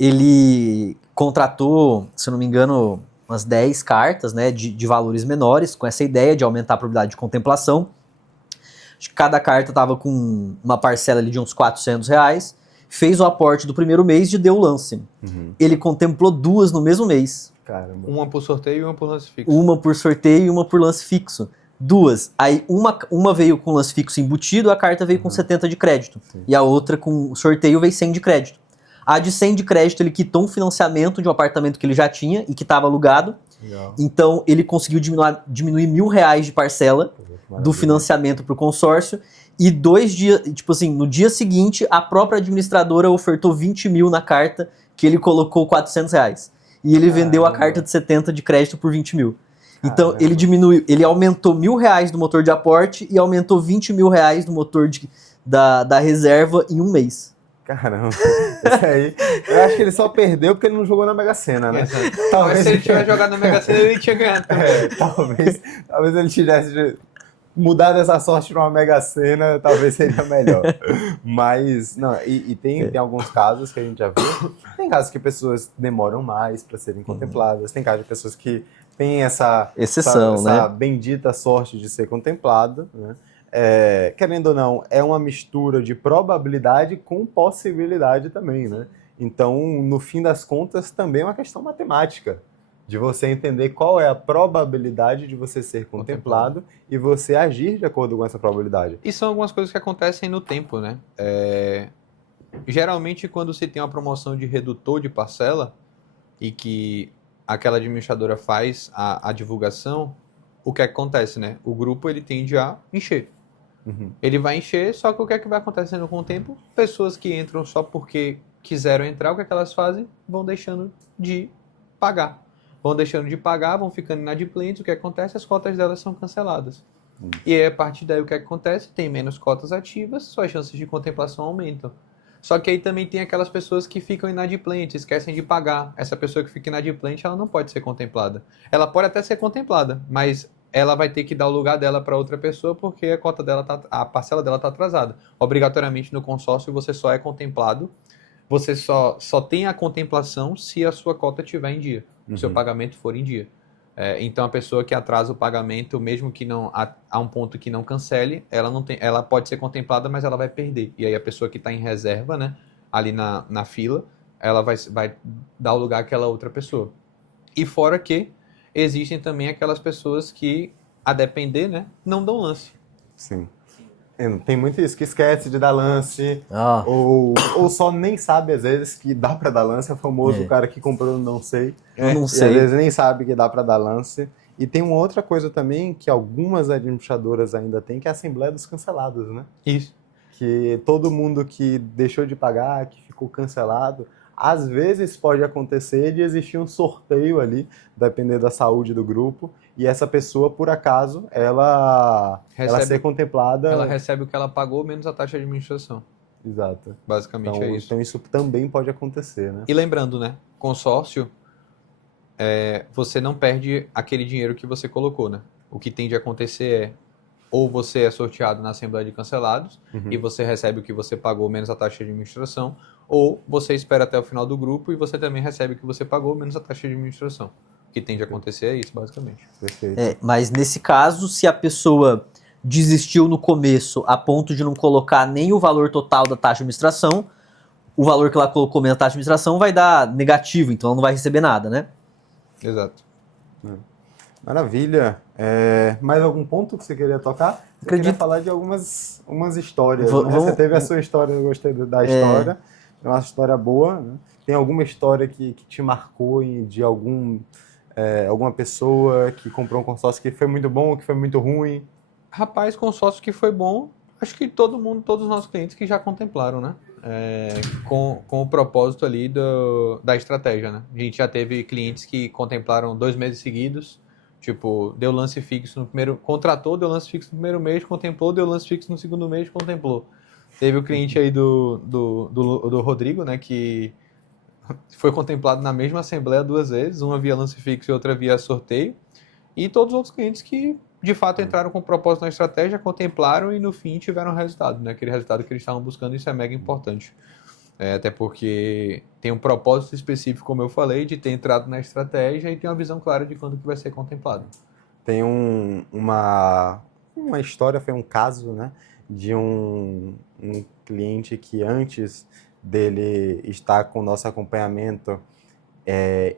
ele contratou, se eu não me engano, umas 10 cartas, né, de valores menores, com essa ideia de aumentar a probabilidade de contemplação. Acho que cada carta estava com uma parcela ali de uns R$400, fez o aporte do primeiro mês e deu o lance. Ele contemplou 2 no mesmo mês. Caramba. Uma por sorteio e uma por lance fixo. Uma por sorteio e uma por lance fixo. 2. Aí uma veio com lance fixo embutido, a carta veio com 70 de crédito. Sim. E a outra com sorteio veio 100 de crédito. A de 100 de crédito, ele quitou um financiamento de um apartamento que ele já tinha e que estava alugado. Legal. Então, ele conseguiu diminuir R$1.000 de parcela do financiamento para o consórcio. E 2 dias, tipo assim, no dia seguinte, a própria administradora ofertou 20 mil na carta, que ele colocou R$400. E ele vendeu a carta de 70 de crédito por 20 mil. Então, ele aumentou R$1.000 do motor de aporte e aumentou R$20.000 do motor da reserva em um mês. Caramba, esse aí, eu acho que ele só perdeu porque ele não jogou na Mega Sena, né? Talvez se ele tivesse jogado na Mega Sena, ele tinha ganhado. Talvez ele tivesse mudado essa sorte para uma Mega Sena, talvez seria melhor. Mas, não, e tem alguns casos que a gente já viu, tem casos que pessoas demoram mais para serem contempladas, tem casos de pessoas que tem essa Exceção, essa né? bendita sorte de ser contemplado, né? Querendo ou não, é uma mistura de probabilidade com possibilidade também, né? Então, no fim das contas, também é uma questão matemática, de você entender qual é a probabilidade de você ser contemplado e você agir de acordo com essa probabilidade. E são algumas coisas que acontecem no tempo, né? Geralmente, quando se tem uma promoção de redutor de parcela e que aquela administradora faz a divulgação, o que acontece, né? O grupo ele tende a encher. Uhum. Ele vai encher, só que o que é que vai acontecendo com o tempo? Pessoas que entram só porque quiseram entrar, o que é que elas fazem? Vão deixando de pagar. Vão deixando de pagar, vão ficando inadimplentes, o que acontece? As cotas delas são canceladas. E aí, a partir daí, o que acontece? Tem menos cotas ativas, suas chances de contemplação aumentam. Só que aí também tem aquelas pessoas que ficam inadimplentes, esquecem de pagar. Essa pessoa que fica inadimplente, ela não pode ser contemplada. Ela pode até ser contemplada, mas ela vai ter que dar o lugar dela para outra pessoa porque a cota dela a parcela dela está atrasada. Obrigatoriamente no consórcio você só é contemplado, você só tem a contemplação se a sua cota estiver em dia, o seu pagamento for em dia. Então a pessoa que atrasa o pagamento, mesmo que não a um ponto que não cancele, ela pode ser contemplada, mas ela vai perder. E aí a pessoa que está em reserva, né, ali na fila, ela vai dar o lugar àquela outra pessoa. E fora que existem também aquelas pessoas que, a depender, né, não dão lance. Sim. Tem muito isso, que esquece de dar lance, Ah, ou só nem sabe, às vezes, que dá pra dar lance. É o famoso cara que comprou não sei. eu não E às sei. vezes nem sabe que dá pra dar lance. E tem uma outra coisa também que algumas administradoras ainda têm, que é a Assembleia dos Cancelados, né? Isso. Que todo mundo que deixou de pagar, que ficou cancelado, às vezes pode acontecer de existir um sorteio ali, dependendo da saúde do grupo, e essa pessoa, por acaso, ela ser contemplada. Ela recebe o que ela pagou menos a taxa de administração. Exato. Basicamente Então, é isso. então isso também pode acontecer, né? E lembrando, né, consórcio, você não perde aquele dinheiro que você colocou, né? O que tende a acontecer é, ou você é sorteado na Assembleia de Cancelados e você recebe o que você pagou menos a taxa de administração, ou você espera até o final do grupo e você também recebe o que você pagou menos a taxa de administração. O que tende a acontecer é isso, basicamente. Perfeito. Mas nesse caso, se a pessoa desistiu no começo a ponto de não colocar nem o valor total da taxa de administração, o valor que ela colocou menos a taxa de administração vai dar negativo, então ela não vai receber nada, né? Exato. Maravilha. Mais algum ponto que você queria tocar? Eu queria falar de algumas histórias. Né? Você teve a sua história, eu gostei da história. É uma história boa. Né? Tem alguma história que te marcou de alguma pessoa que comprou um consórcio que foi muito bom ou que foi muito ruim? Rapaz, consórcio que foi bom, acho que todos os nossos clientes que já contemplaram, né? Com o propósito ali da estratégia, né? A gente já teve clientes que contemplaram 2 meses seguidos, tipo, deu lance fixo no primeiro, contratou, deu lance fixo no primeiro mês, contemplou, deu lance fixo no segundo mês, contemplou. Teve o cliente aí do Rodrigo, né, que foi contemplado na mesma assembleia 2 vezes, uma via lance fixo e outra via sorteio, e todos os outros clientes que de fato entraram com propósito na estratégia, contemplaram e no fim tiveram resultado, né? Aquele resultado que eles estavam buscando, isso é mega importante. Até porque tem um propósito específico, como eu falei, de ter entrado na estratégia e ter uma visão clara de quando que vai ser contemplado. Tem uma história, foi um caso, né, de um cliente que antes dele estar com o nosso acompanhamento,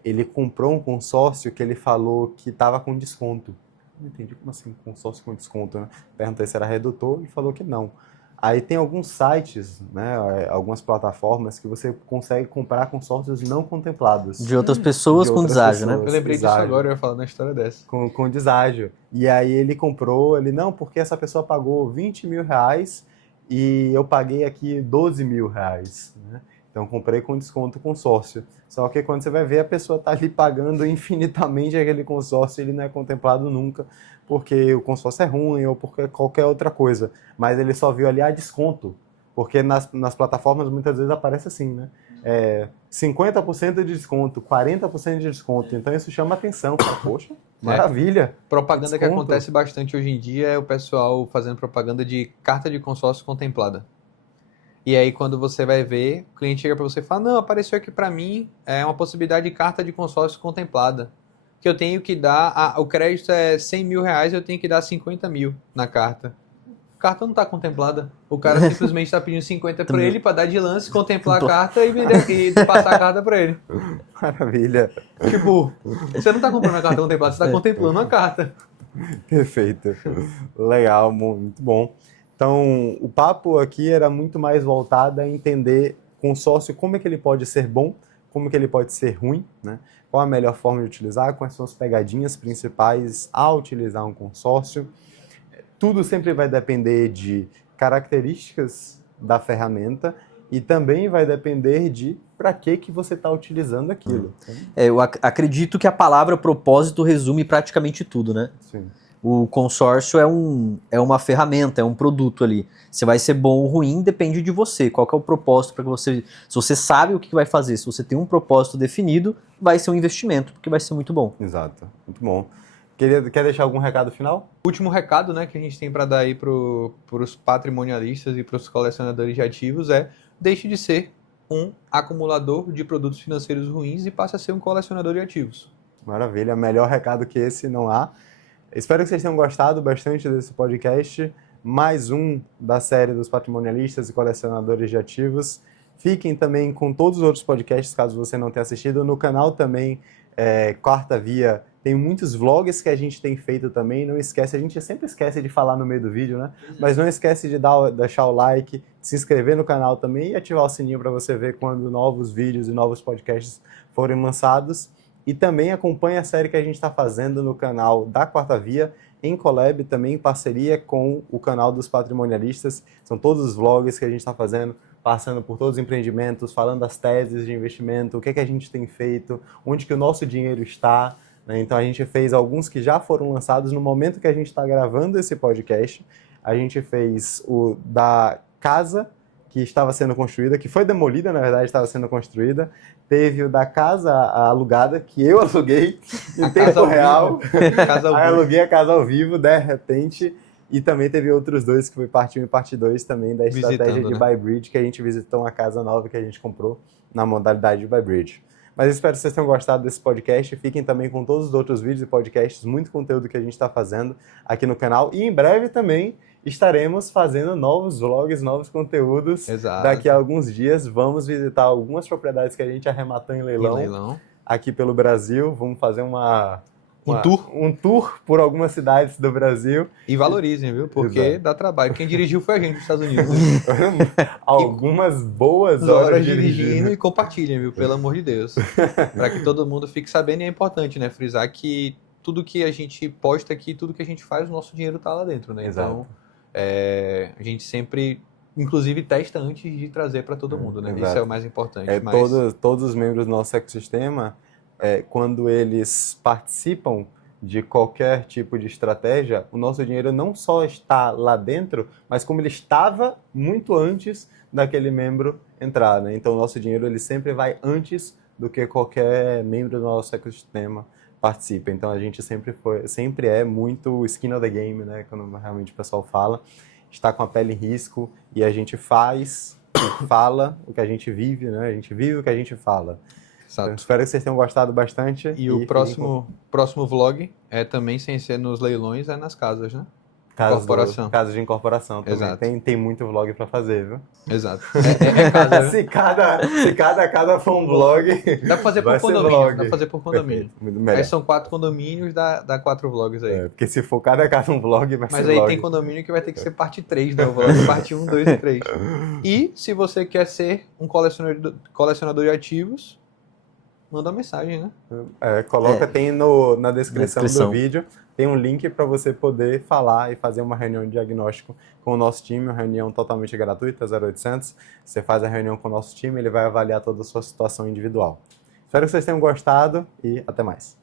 ele comprou um consórcio que ele falou que estava com desconto. Não entendi como assim, consórcio com desconto, né? Perguntei se era redutor e falou que não. Aí tem alguns sites, né, algumas plataformas que você consegue comprar consórcios não contemplados. De outras pessoas com deságio, né? Eu lembrei disso agora, eu ia falar na história dessa. Com deságio. E aí ele comprou, não, porque essa pessoa pagou 20 mil reais e eu paguei aqui 12 mil reais, né? Então comprei com desconto consórcio. Só que quando você vai ver, a pessoa está ali pagando infinitamente aquele consórcio e ele não é contemplado nunca, porque o consórcio é ruim ou porque qualquer outra coisa. Mas ele só viu ali a desconto, porque nas plataformas muitas vezes aparece assim, né? 50% de desconto, 40% de desconto. Então isso chama atenção. Fala, poxa, maravilha. Propaganda que desconto. acontece bastante hoje em dia é o pessoal fazendo propaganda de carta de consórcio contemplada. E aí, quando você vai ver, o cliente chega para você e fala, não, apareceu aqui para mim uma possibilidade de carta de consórcio contemplada. que eu tenho que dar, o crédito é 100 mil reais, eu tenho que dar 50 mil na carta. A carta não está contemplada. O cara simplesmente está pedindo 50 para ele, para dar de lance, contemplar a carta e vender e passar a carta para ele. Maravilha. Tipo, você não está comprando a carta contemplada, você está contemplando a carta. Perfeito. Legal, muito bom. Então, o papo aqui era muito mais voltado a entender consórcio, como é que ele pode ser bom, como que ele pode ser ruim, né? Qual a melhor forma de utilizar, quais são as pegadinhas principais ao utilizar um consórcio. Tudo sempre vai depender de características da ferramenta e também vai depender de para que você está utilizando aquilo. Eu acredito que a palavra propósito resume praticamente tudo, né? Sim. O consórcio é uma ferramenta, é um produto ali. Se vai ser bom ou ruim, depende de você. Qual que é o propósito para que você... Se você sabe o que vai fazer, se você tem um propósito definido, vai ser um investimento, porque vai ser muito bom. Exato, muito bom. Quer deixar algum recado final? O último recado, né, que a gente tem para dar aí para os patrimonialistas e para os colecionadores de ativos é: deixe de ser um acumulador de produtos financeiros ruins e passe a ser um colecionador de ativos. Maravilha, melhor recado que esse não há. Espero que vocês tenham gostado bastante desse podcast, mais um da série dos patrimonialistas e colecionadores de ativos. Fiquem também com todos os outros podcasts, caso você não tenha assistido. No canal também, Quarta Via, tem muitos vlogs que a gente tem feito também. Não esquece, a gente sempre esquece de falar no meio do vídeo, né? Mas não esquece de deixar o like, se inscrever no canal também e ativar o sininho para você ver quando novos vídeos e novos podcasts forem lançados. E também acompanhe a série que a gente está fazendo no canal da Quarta Via, em collab também, em parceria com o canal dos patrimonialistas. São todos os vlogs que a gente está fazendo, passando por todos os empreendimentos, falando das teses de investimento, o que a gente tem feito, onde que o nosso dinheiro está, né? Então a gente fez alguns que já foram lançados no momento que a gente está gravando esse podcast. A gente fez o da casa que estava sendo construída, que foi demolida, na verdade, estava sendo construída. Teve o da casa alugada, que eu aluguei em tempo real. Aí aluguei a casa ao vivo, de repente. E também teve outros dois, que foi parte 1 e parte 2 também, da estratégia de Buy Bridge, que a gente visitou uma casa nova que a gente comprou na modalidade de Buy Bridge. Mas espero que vocês tenham gostado desse podcast. Fiquem também com todos os outros vídeos e podcasts, muito conteúdo que a gente está fazendo aqui no canal. E em breve também estaremos fazendo novos vlogs, novos conteúdos. Exato. Daqui a alguns dias vamos visitar algumas propriedades que a gente arrematou em leilão. Aqui pelo Brasil. Vamos fazer um tour por algumas cidades do Brasil. E valorizem, viu? Porque Exato. Dá trabalho. Quem dirigiu foi a gente nos Estados Unidos. Algumas boas horas dirigindo. E compartilhem, viu? Pelo amor de Deus. Para que todo mundo fique sabendo. E é importante, né? Frisar que tudo que a gente posta aqui, tudo que a gente faz, o nosso dinheiro tá lá dentro, né? Exato. Então, a gente sempre, inclusive, testa antes de trazer para todo mundo, né? Exato. Isso é o mais importante. Todos os membros do nosso ecossistema, quando eles participam de qualquer tipo de estratégia, o nosso dinheiro não só está lá dentro, mas como ele estava muito antes daquele membro entrar, né? Então o nosso dinheiro ele sempre vai antes do que qualquer membro do nosso ecossistema participa. Então a gente sempre é muito skin of the game, né? Quando realmente o pessoal fala, está com a pele em risco e a gente fala o que a gente vive, né? A gente vive o que a gente fala. Então, espero que vocês tenham gostado bastante. E o próximo vlog é também, sem ser nos leilões, é nas casas, né? Casas de incorporação também. Exato. Tem muito vlog para fazer, viu? Exato. Casa, se cada casa for um vlog, dá pra fazer por condomínio. Dá pra fazer por condomínio. Aí são 4 condomínios, dá 4 vlogs aí. Porque se for cada casa um vlog, vai ser Mas aí vlog. tem condomínio que vai ter que ser parte 3, né? O vlog, parte 1, 2 e 3. E se você quer ser um colecionador de ativos, manda uma mensagem, né? Tem na descrição do vídeo, tem um link para você poder falar e fazer uma reunião de diagnóstico com o nosso time, uma reunião totalmente gratuita, 0800. Você faz a reunião com o nosso time, ele vai avaliar toda a sua situação individual. Espero que vocês tenham gostado e até mais.